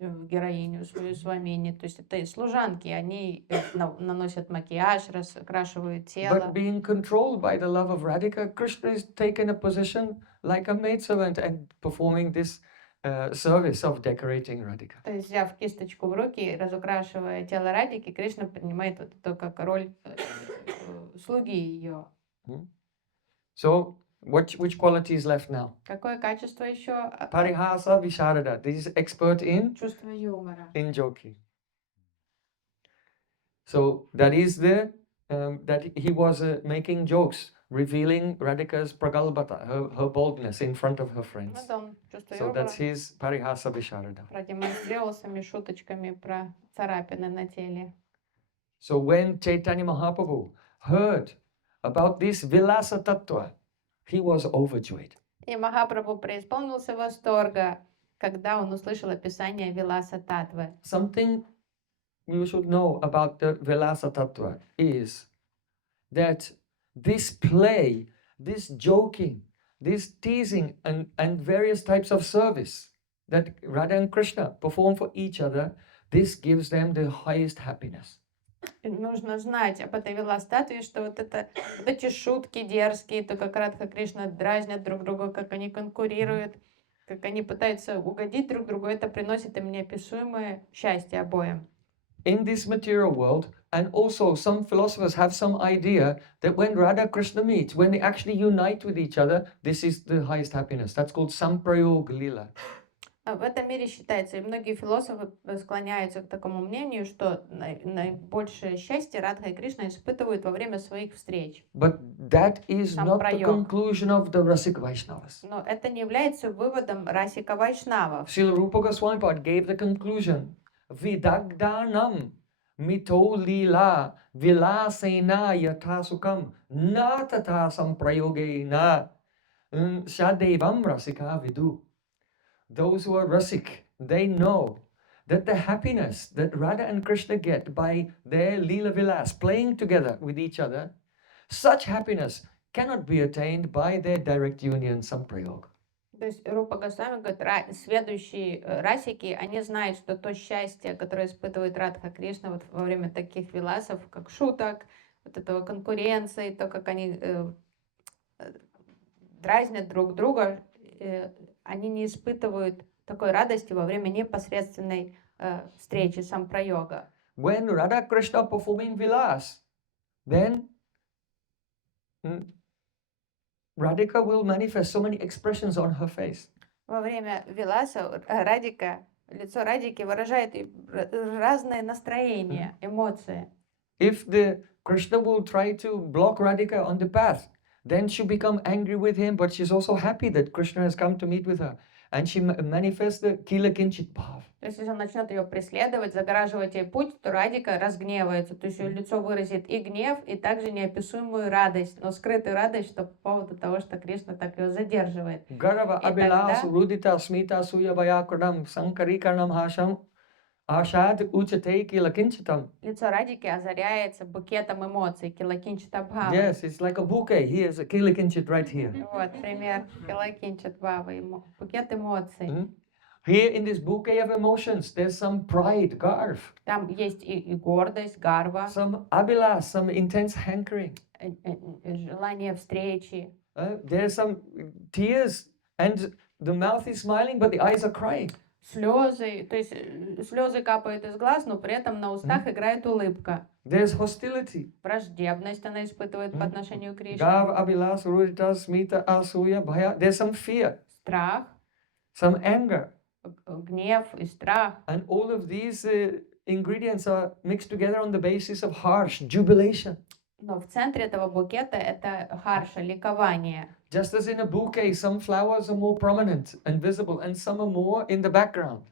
героиню свою свамини, то есть это служанки, они наносят макияж, раскрашивают тело. But being controlled by the love of Radhika, Krishna is taken a position like a maidservant and performing this service of decorating Radhika. То есть, взяв кисточку в руки, разукрашивая тело Радики, Кришна принимает вот это как роль слуги ее. So, which quality is left now? Какое качество еще? Parihasa Visharada. This is expert in Чувство юмора. joking. So that is the that he was making jokes, revealing Radhika's pragalbhata, her boldness in front of her friends. Вот он, чувство So юмора, that's his Parihasa Visharada. продемонстрировал своими шуточками про царапины на теле. So when Caitanya Mahāprabhu heard about this Vilasa Tattva, he was overjoyed. И Махапрабху преисполнился восторга, когда он услышал описание Виласа Татвы. Something you should know about the Vilasa Tattva is that this play, this joking, this teasing and various types of service that Radha and Krishna perform for each other, this gives them the highest happiness. И нужно знать об этой Вилас-татве, что вот эти шутки дерзкие, то как Радха Кришна дразнят друг друга, как они конкурируют, как они пытаются угодить друг другу, это приносит им неописуемое счастье обоим. in this material world, and also some philosophers have some idea that when Radha Krishna meet, when they actually unite with each other, this is the highest happiness. That's called Samprayoga Lila. В этом мире считается, и многие философы склоняются к такому мнению, что наибольшее счастье Радха и Кришна испытывают во время своих встреч. But that is not the Samprayoga. conclusion of the Rasik Vaishnavas. Но это не является выводом Расика Вайшнавов. Srila Rupa Goswami Pad gave the conclusion. Vidagdanam mito lila vilasena yatasukam natata samprayogena shadevam rasika vidu. Those who are rasik, they know that the happiness that Radha and Krishna get by their Leela Vilas playing together with each other, such happiness cannot be attained by their direct union samprayoga. То есть Рупа Госвами говорит, следующие расики, они знают, что то счастье, которое испытывает Радха Кришна вот во время таких виласов, как шуток, вот этого конкуренции, то, как они дразнят друг друга, они не испытывают такой радости во время непосредственной встречи сампрайога. When Radha Krishna performing Vilas, then Radhika will manifest so many expressions on her face. Во время Виласа Радика, лицо Радики выражает разные настроения, эмоции. If the Krishna will try to block Radhika on the path, then she'll become angry with him, but she's also happy that Krishna has come to meet with her. And she manifests the Kila Kinchit Bhav. То есть, если он начнет ее преследовать, загораживать ей путь, то Радика разгневается. То есть, ее лицо выразит и гнев, и также неописуемую радость, но скрытую радость, что по поводу того, что Кришна так ее задерживает. Garava Abhilas Rudita Smita Suya Bayakradam Sankarikaranam Hasham Ashad Uchate Kila Kinchitam. Лицо Радики озаряется букетом эмоций, килакинчита бхавы. Yes, it's like a bouquet. Here's a Kila Kinchit right here. Вот, пример килакинчит бхавы, букет эмоций. Here in this bouquet of emotions, there's some pride, garv, Там есть и гордость, гарва, some abhilas, some intense hankering. желание встречи. There's some tears, and the mouth is smiling, but the eyes are crying. Слезы, то есть слезы капают из глаз, но при этом на устах играет улыбка. There's hostility. Враждебность она испытывает по отношению к Кришне. Gav, abhilas, rudita, smita, asuya, bhaya. There's some fear, Страх, some anger. гнев и страх. And all of these ingredients are mixed together on the basis of harsh jubilation. Но в центре этого букета это харша, ликование. Just as in a bouquet, some flowers are more prominent and visible, and some are more in the background.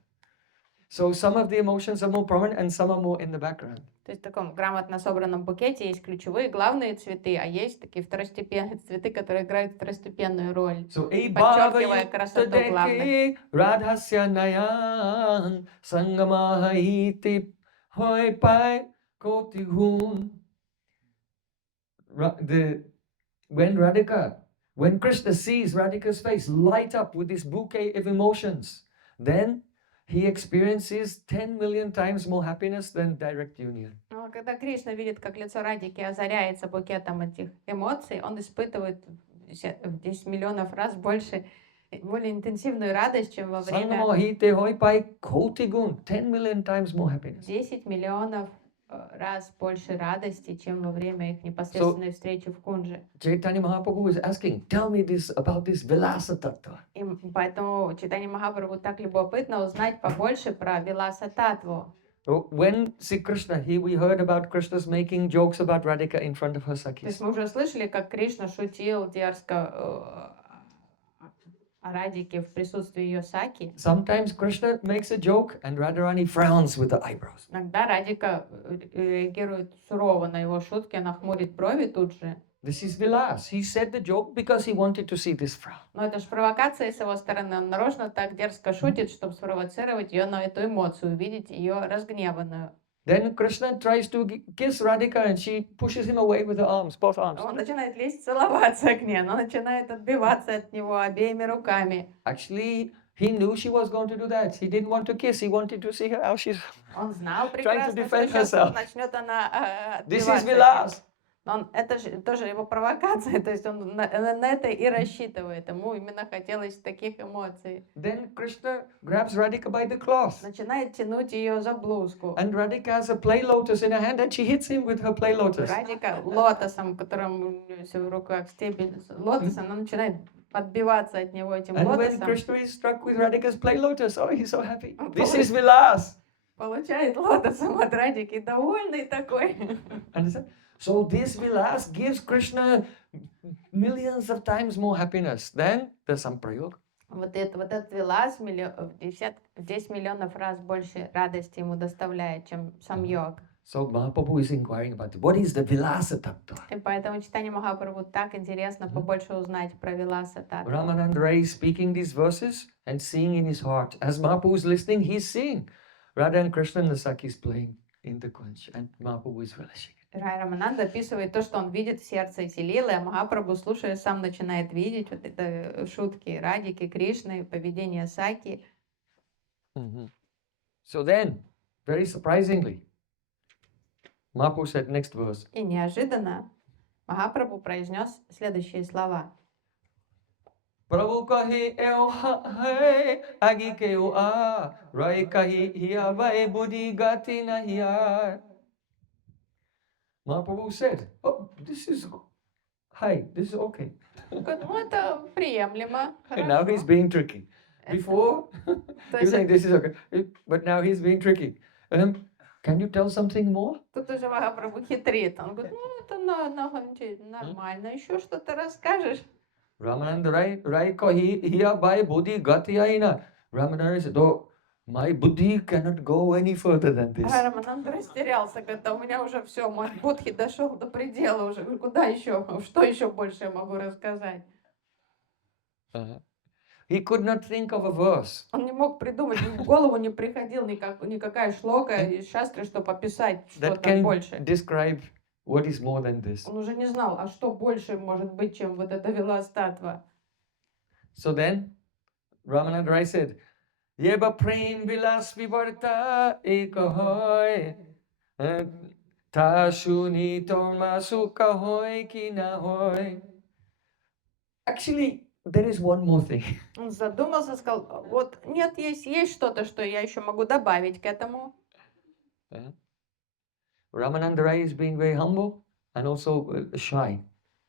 So some of the emotions are more prominent, and some are more in the background. То есть в таком грамотно собранном букете есть ключевые, главные цветы, а есть такие второстепенные цветы, которые играют второстепенную роль, So подчеркивая красоту главных. Radhasya nayan sangamahiti hoi pai koti hun. When Krishna sees Radhika's face light up with this bouquet of emotions, then he experiences 10 million times more happiness than direct union. Но когда Кришна видит, как лицо Радики озаряется букетом этих эмоций, он испытывает в 10 миллионов раз более интенсивную радость, чем во время Sangamahite hoi pai koti gun, 10 million times more happiness. 10 миллионов раз больше радости, чем во время их непосредственной встречи в Кунже. Caitanya Mahāprabhu is asking, tell me this about this Vilasa Tattva. И поэтому Чайтанья Махапрабху так любопытно узнать побольше про Виласа Татву. When Śrī Krishna, here we heard about Krishna's making jokes about Radhika in front of her То есть Sakhis. мы уже слышали, как Кришна шутил дерзко о Радике в присутствии ее Саки. Sometimes Krishna makes a joke and Rādhārāṇī frowns with the eyebrows. Иногда Радика реагирует сурово на его шутки, она хмурит брови тут же. This is Vilas. He said the joke because he wanted to see this frown. Но это же провокация с его стороны. Он нарочно так дерзко шутит, чтобы спровоцировать ее на эту эмоцию, увидеть ее разгневанную. Then Krishna tries to kiss Radhika and she pushes him away with her arms, both arms. Он начинает лезть, целоваться к ней, она начинает отбиваться от него обеими руками. Actually, he knew she was going to do that. He didn't want to kiss. He wanted to see her how she's... Он знал Trying to прекрасно, defend что сейчас herself. начнет она This is отбиваться. Vilas. Это же тоже его провокация, то есть он на это и рассчитывает. Ему именно хотелось таких эмоций. Then Krishna grabs Radhika by the cloth. Начинает тянуть ее за блузку. And Radhika has a play lotus in her hand and she hits him with her play lotus. Радика лотосом, которым у нее всё в руках, стебель лотоса, она начинает отбиваться от него этим And when лотосом. Krishna is struck with Radhika's play lotus, oh, he's so happy. This is Vilas. Получает лотосом от Радики, довольный такой. Understand? So this Vilas gives Krishna millions of times more happiness than the Samprayog. Вот этот Вилас в 10 миллионов раз больше радости ему доставляет, чем сам йог. So Mahaprabhu is inquiring about what is the Vilasa Tattva. И поэтому читание Махапрабху так интересно побольше узнать про Виласа Таттву. Rāmānanda Rai is speaking these verses and seeing in his heart. As Mahaprabhu is listening, he's seeing Radha and Krishna and the Sakis playing in the kunj, and Mahaprabhu is relishing it. Рай Рамананда описывает то, что он видит в сердце эти лилы, а Махапрабху, слушая, сам начинает видеть вот это шутки Радики, Кришны, поведение Саки. So then, very surprisingly, Mahaprabhu said next verse. И неожиданно Махапрабху произнес следующие слова. Prabhu kahi eo hai agi keo a rai kahi hiya vai buddhi gati na hiya. Mahaprabhu said, "Oh, this is okay." Ну, это приемлемо. And now he's Хорошо. being tricky. Before, То he was есть saying this is okay, but now he's being tricky. Can you tell something more? тут уже Махапрабху хитрит. Он говорит, ну, это нормально. Еще что-то расскажешь? Rāmānanda Rai kahi hiya vai buddhi gati aina. Rāmānanda Rai said, "Oh, my buddhi cannot go any further than this." Рамананда растерялся, говорит, да у меня уже все, мой будхи дошел до предела уже. Говорю, куда еще? Что еще больше я могу рассказать? He could not think of a verse. Он не мог придумать, в голову не приходил никакая шлока из шастры, чтобы описать That что-то can больше. describe what is more than this. Он уже не знал, а что больше может быть, чем вот эта Вилас-таттва. So then, Rāmānanda Rai said, "Yeba prem vilas-vivarta ekahoy, ta shuni torma sukha hoy ki na hoy." Actually, there is one more thing. Он задумался, сказал, вот нет, есть что-то, что я еще могу добавить к этому. Rāmānanda Rai is being very humble and also shy.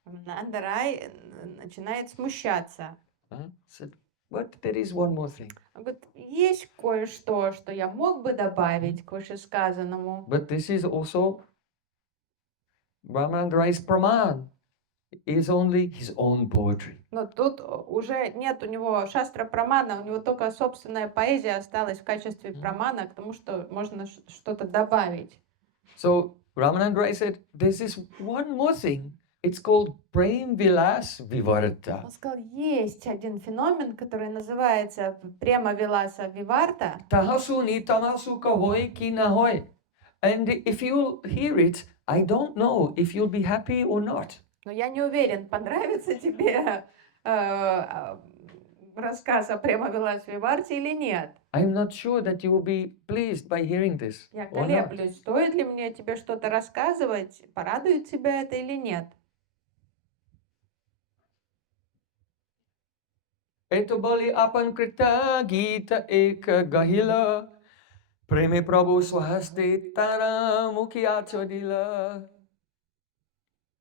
Рамананда Рай начинает смущаться. Said, but there is one more thing. Он говорит, есть кое-что, что я мог бы добавить к вышесказанному. But this is also Rāmānanda Rai's praman. Is only his own poetry. Но тут уже нет у него шастра прамана, у него только собственная поэзия осталась в качестве прамана, к тому, что можно что-то добавить. So Rāmānanda Rai said, "There's this one more thing. It's called Prema-vivarta." Он сказал, есть один феномен, который называется Према-vivarta. Tahasu ni tamasu kahoy ki na hoy. And if you'll hear it, I don't know if you'll be happy or not. Но я не уверен, понравится тебе рассказ о Према-vivarте или нет. I'm not sure that you will be pleased by hearing this. Я or not. колеблюсь, стоит ли мне тебе что-то рассказывать, порадует тебя это или нет. Eto bali apan krita gita eka gahila. Preme Prabhu swahaste tara mukhiya chodila.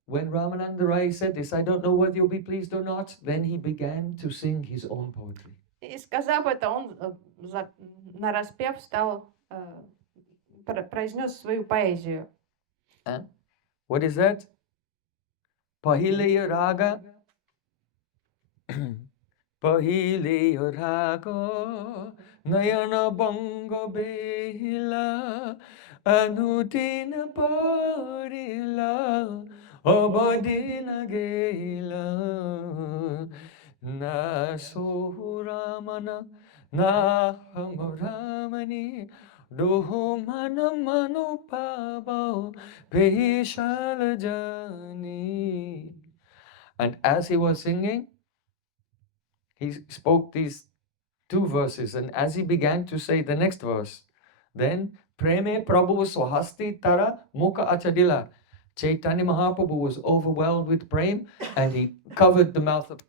When Rāmānanda Rai said this, I don't know whether you'll be pleased or not, then he began to sing his own poetry. И сказав это, он нараспев стал, произнес свою поэзию. What is that? Pahilaya raga. Pahilaya raga. Nayana banga behila. Anudina parila. Abadina gela. Na sohuramana. Na hamaramani. Dohumana manupavo Peshalajani. And as he was singing, he spoke these two verses, and as he began to say the next verse, then Preme Prabhu Swahasti Tara Mukha Achadila. Chaitanya Mahaprabhu was overwhelmed with prema and he covered the mouth of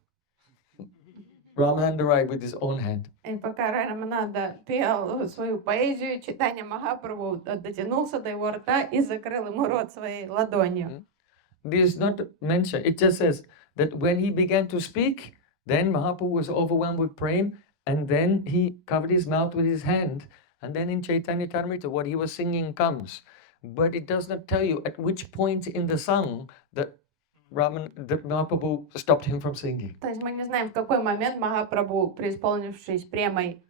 Ramananda Rai with his own hand. И пока Рай Рамананда пел свою поэзию, Чайтанья Махапрабху дотянулся до его рта и закрыл ему рот своей ладонью. This is not mentioned. It just says that when he began to speak, then Mahaprabhu was overwhelmed with prema, and then he covered his mouth with his hand. And then in Chaitanya Charitamrita, what he was singing comes. But it does not tell you at which point in the song that Mahaprabhu stopped him from singing. То есть мы не знаем, в какой момент Махапрабху, преисполнившись премой,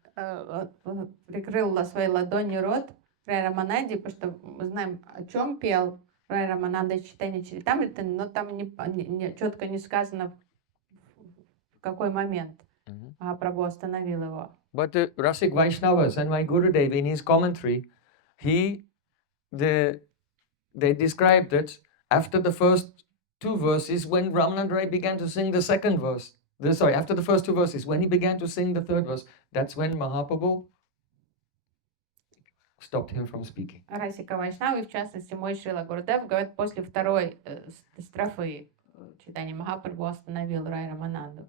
прикрыл своей ладонью рот Рай Рамананде, потому что мы знаем, о чем пел Рай Рамананда Чайтанья Чаритамриты, но там четко не сказано, в какой момент Махапрабху остановил его. But the Rasik Vaishnavas and my Gurudev in his commentary, they described that after the first two verses, when Ramananda Rai began to sing the second verse, after the first two verses, when he began to sing the third verse, that's when Mahaprabhu stopped him from speaking. Расика Вайшнавы, в частности, мой Шрила Гурудев, говорит, после второй строфы Чайтанья Махапрабху остановил Рай Рамананду.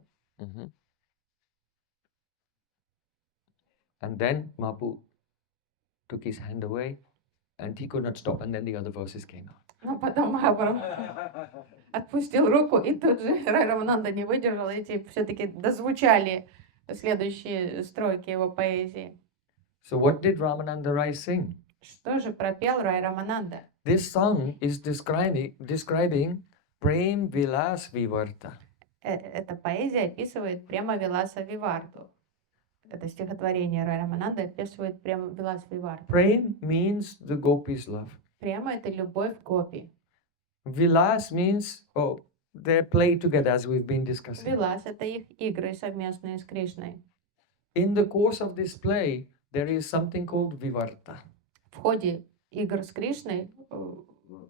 And then Mahaprabhu took his hand away and he could not stop, and then the other verses came out. Но потом Махапрабху отпустил руку, и тут же Рай Рамананда не выдержал, эти все-таки дозвучали следующие строки его поэзии. So what did Ramananda Rai sing? Что же пропел Рай Рамананда? This song is describing Prema-vivarta. Эта поэзия описывает Према-Виласа-виварту. Это стихотворение Рай Рамананда описывает Према-Виласа-виварту. Prem means the gopis' love. Према — это любовь гопи. Vilas means, they play together, as we've been discussing. Вилас — это их игры совместные с Кришной. In the course of this play, there is something called vivarta. В ходе игр с Кришной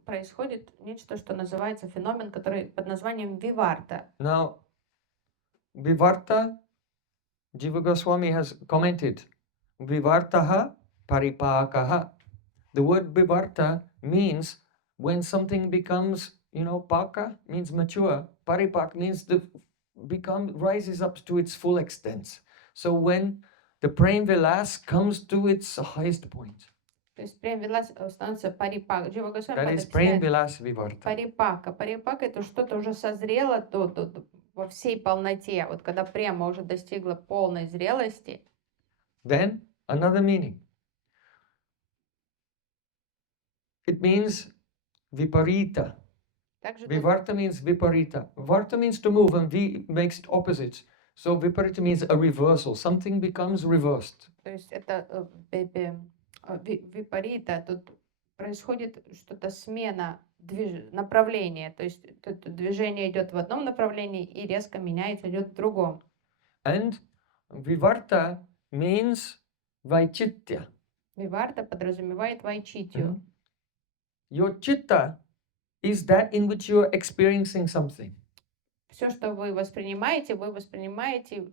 происходит нечто, что называется феномен, который под названием виварта. Now, vivarta, Jiva Goswami has commented, vivartaha paripakaha. The word vivarta means when something becomes, paka means mature, paripak means rises up to its full extent. So when the prem vilas comes to its highest point. То есть прем вилас становится парипак. Джива Госвами That is prem vilas vivarta. парипака. Парипак — это что-то уже созрело во всей полноте. Вот когда према уже достигла полной зрелости. Then another meaning. It means viparita. Vivarta means viparita. Varta means to move, and vi makes it opposite. So viparita means a reversal. Something becomes reversed. То есть это випарита. Тут происходит что-то смена направления. То есть движение идет в одном направлении и резко меняется, идет в другом. And vivarta means vaichitya. Виварта подразумевает вайчитью. Your chitta is that in which you are experiencing something. Все, что вы воспринимаете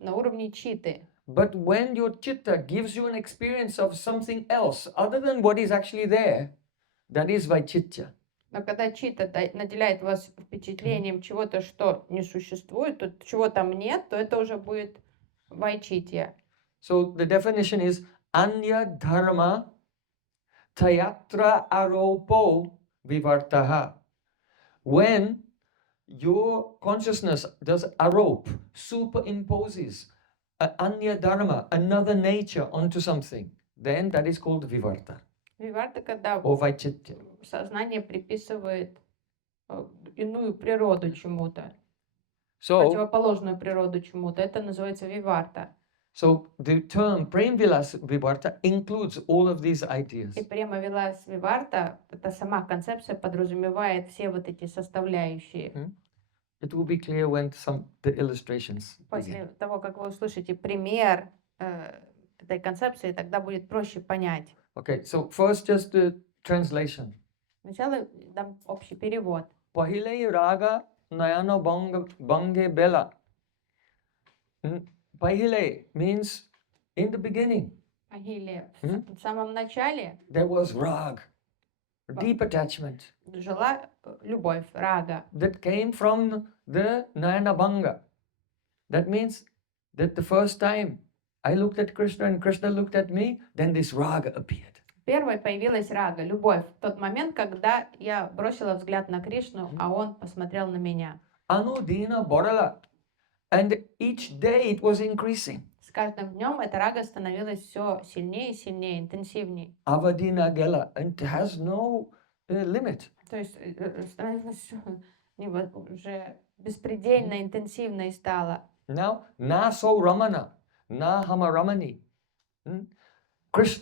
на уровне читы. But when your chitta gives you an experience of something else other than what is actually there, that is vaichitya. Но когда чита наделяет вас впечатлением чего-то, что не существует, чего там нет, то это уже будет вайчитья. So the definition is anya dharma tayatra aropo vivartaha. When your consciousness does arope, superimposes anya dharma, another nature onto something, then that is called vivarta. Виварта, когда Or vaichitya. сознание приписывает иную природу чему-то, So, противоположную природу чему-то, это называется виварта. so the term prem vilas vivarta includes all of these ideas. И према вилас виварта, эта сама концепция подразумевает все вот эти составляющие. It will be clear when the illustrations begin. После того, как вы услышите пример этой концепции, тогда будет проще понять. Okay, so first just the translation. Сначала дам общий перевод. Pahile raga nayana bange bela. Pahile means in the beginning. Агиле, в самом начале There was rag. deep attachment любовь, рага. that came from the Nayanabhanga. That means that the first time I looked at Krishna and Krishna looked at me, then this raga appeared. Первой появилась рага, любовь. В тот момент, когда я бросила взгляд на Кришну, а он посмотрел на меня. Anudina Bodala. And each day it was increasing. С каждым днем эта рага становилась все сильнее и сильнее, интенсивнее. Avadina Gela. And it has no limit. То есть становилось всё уже беспредельно интенсивно и стало. Now, na so Ramana, na hama Ramani.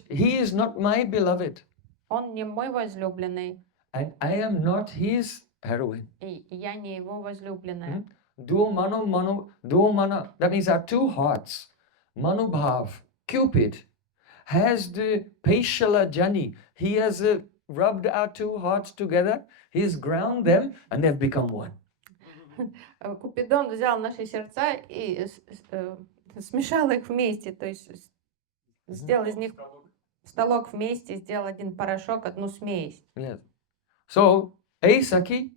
He is not my beloved. Он не мой возлюбленный, And I am not his heroine. и я не его возлюбленная. Do mana. That means our two hearts. Manubhav, Cupid, has the Peshala Jani. He has rubbed our two hearts together. He has ground them and they've become one. Купидон взял наши сердца и смешал их вместе, то есть сделал из них столок вместе, сделал один порошок, одну смесь. Yes. So, hey Saki,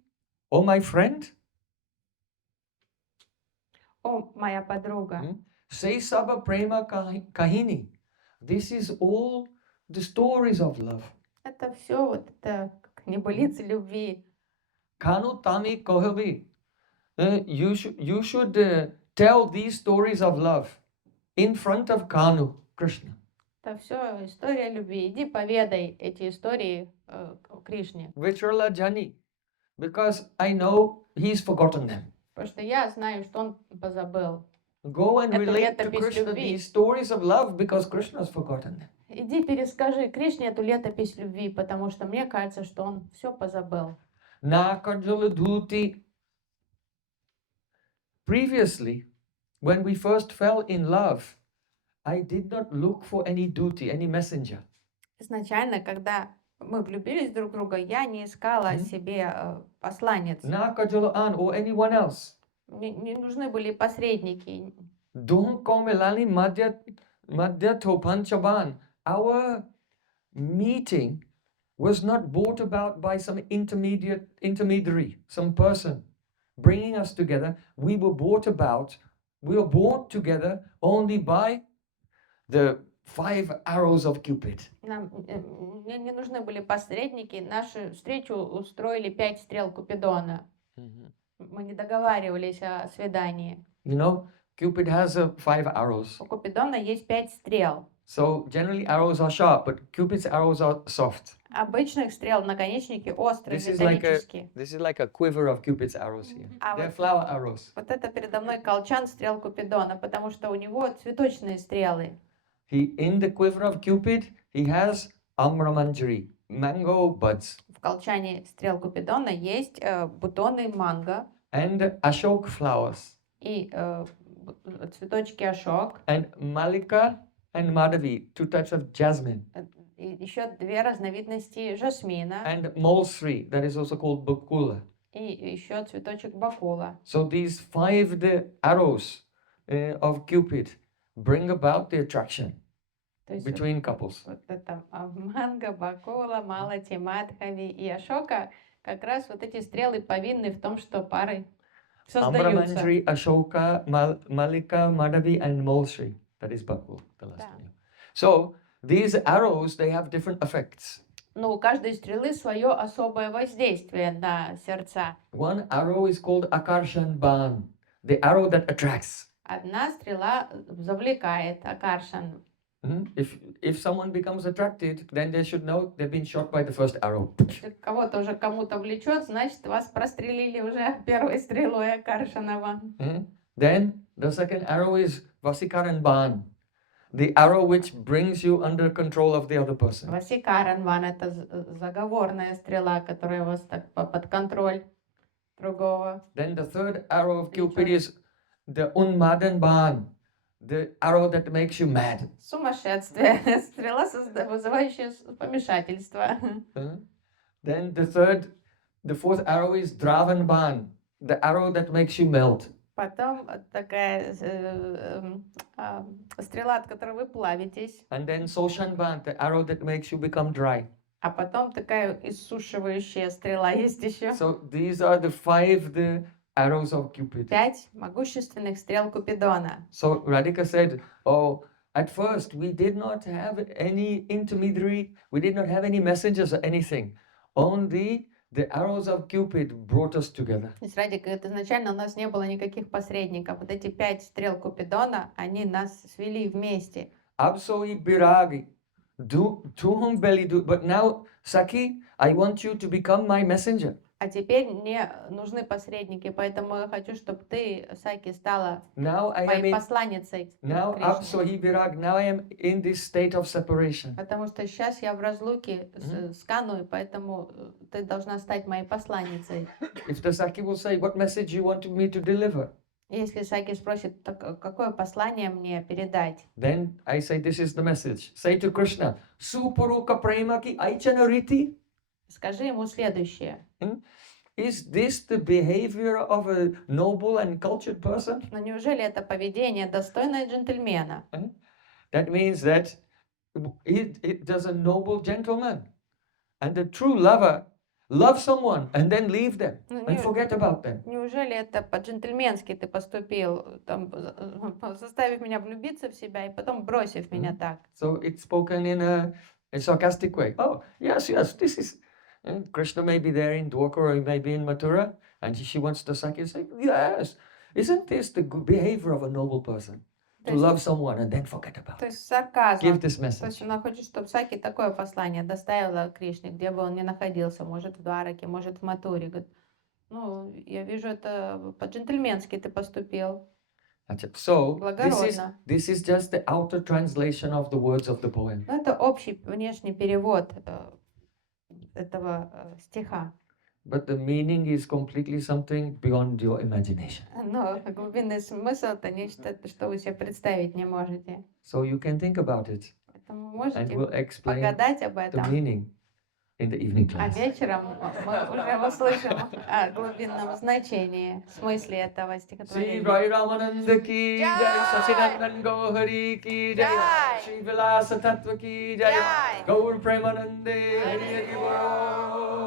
oh my friend, О, моя подруга, say Saba Prema Kahini. This is all the stories of love. это все вот это как небылицы любви. Kanu Tami Kohabi. You should tell these stories of love in front of Kanu, Krishna. Это все история любви. Иди поведай эти истории Кришне. Vitrala Jani. Because I know he's forgotten them. Потому что я знаю, что он позабыл. Go and Это relate to летопись Krishna любви. these stories of love because Krishna has forgotten them. Иди перескажи Кришне эту летопись любви, потому что мне кажется, что он все позабыл. Nakajala Dhuti. Previously, when we first fell in love, I did not look for any duty, any messenger. Изначально, когда мы влюбились друг в друга, я не искала себе посланец. Nakajala An or anyone else. Мне не нужны были посредники. Dunkomelani Madhya Topanchaban. Our meeting was not brought about by some intermediary, some person bringing us together. We were brought together only by the 5 arrows of Cupid. Мне не нужны были посредники. Нашу встречу устроили 5 стрел Купидона. Мы не договаривались о свидании. You know, Cupid has 5 arrows. У Купидона есть 5 стрел. So generally arrows are sharp, but Cupid's arrows are soft. Обычных стрел наконечники острые, This is like a quiver of Cupid's arrows here. They're flower arrows. Вот это передо мной колчан стрел Купидона, потому что у него цветочные стрелы. In the quiver of Cupid, he has amramanjari, mango buds. В колчане стрел Купидона есть бутоны манго And ashok flowers. и цветочки ашок. And malika and madhavi, 2 types of jasmine. И еще 2 разновидности жасмина. And mulsri, that is also called bakula. И еще цветочек бакула. So these 5 arrows of Cupid bring about the attraction between couples. Вот это манго, бакула, малати, мадхави и ашока, как раз вот эти стрелы повинны в том, что пары создаются. Amramanjari, ashoka, malika, madhavi and mulsri. That is bakula, the last one. So these arrows, they have different effects. Но у каждой стрелы свое особое воздействие на сердца. One arrow is called akarshan ban, the arrow that attracts. Одна стрела завлекает, акаршан. If someone becomes attracted, then they should know they've been shot by the first arrow. Если кого-то уже кому-то влечет, значит вас прострелили уже первой стрелой Акаршанова. Then the second arrow is vasikaran ban, the arrow which brings you under control of the other person. Васикаранван — это заговорная стрела, которая вас так под контроль другого. Then the third arrow of Cupid is the unmadan ban, the arrow that makes you mad. Сумасшествие. Стрела, вызывающая помешательство. Then the fourth arrow is dravan ban, the arrow that makes you melt. Потом такая стрела, от которой вы плавитесь. And then soshan ban, the arrow that makes you become dry. А потом такая иссушивающая стрела есть еще. So these are the 5 the arrows of Cupid. 5 могущественных стрел Купидона. So Radhika said, oh, at first we did not have any intermediary, we did not have any messengers or anything. Only the arrows of Cupid brought us together. То есть Радика говорит, изначально у нас не было никаких посредников. Вот эти 5 стрел Купидона, они нас свели вместе. Absolutely biragi. To whom belly do, but now, Saki, I want you to become my messenger. А теперь мне нужны посредники, поэтому я хочу, чтобы ты, Саки, стала Now I am моей in, посланницей now Кришны. Absolutely birag, now I am in this state of separation. Потому что сейчас я в разлуке с Каной, поэтому ты должна стать моей посланницей. If the Saki will say, what message you want me to deliver? Если Саки спросит, так какое послание мне передать? Then I say, this is the message. Say to Krishna, Supuruka prema ki aichanariti. Скажи ему следующее. Is this the behavior of a noble and cultured person? Но неужели это поведение достойное джентльмена? That means that it does a noble gentleman. And the true lover love someone and then leave them and forget about them. Неужели это по-джентльменски ты поступил, там, заставив меня влюбиться в себя и потом бросив меня так? So it's spoken in a sarcastic way. Oh, yes, this is... Krishna may be there in Dwarka or he may be in Mathura, and she wants the Saki to say, yes, isn't this the good behavior of a noble person? To love someone and then forget about То it. есть сарказм. Give this То есть message. она хочет, чтобы Саки такое послание доставила Кришне, где бы он ни находился, может в Двараке, может в Матуре. Говорит, ну, я вижу, это по-джентльменски ты поступил. So, Благородно. this is just the outer translation of the words of the poem. Ну, это общий внешний перевод этого стиха. But the meaning is completely something beyond your imagination. Но глубинный смысл это нечто, что вы себе представить не можете. So you can think about it, Поэтому and можете we'll explain погадать об the этом. meaning in the evening А class. вечером мы уже услышим о глубинном значении, смысле этого Śrī стихотворения. Rāya Rāmānanda ki jai, Jai. Sachidanand Godavari ki jai, Jai. Śrī Vilasa Tattva ki jai, Jai. Gaur Premanande Hari Hari Bol.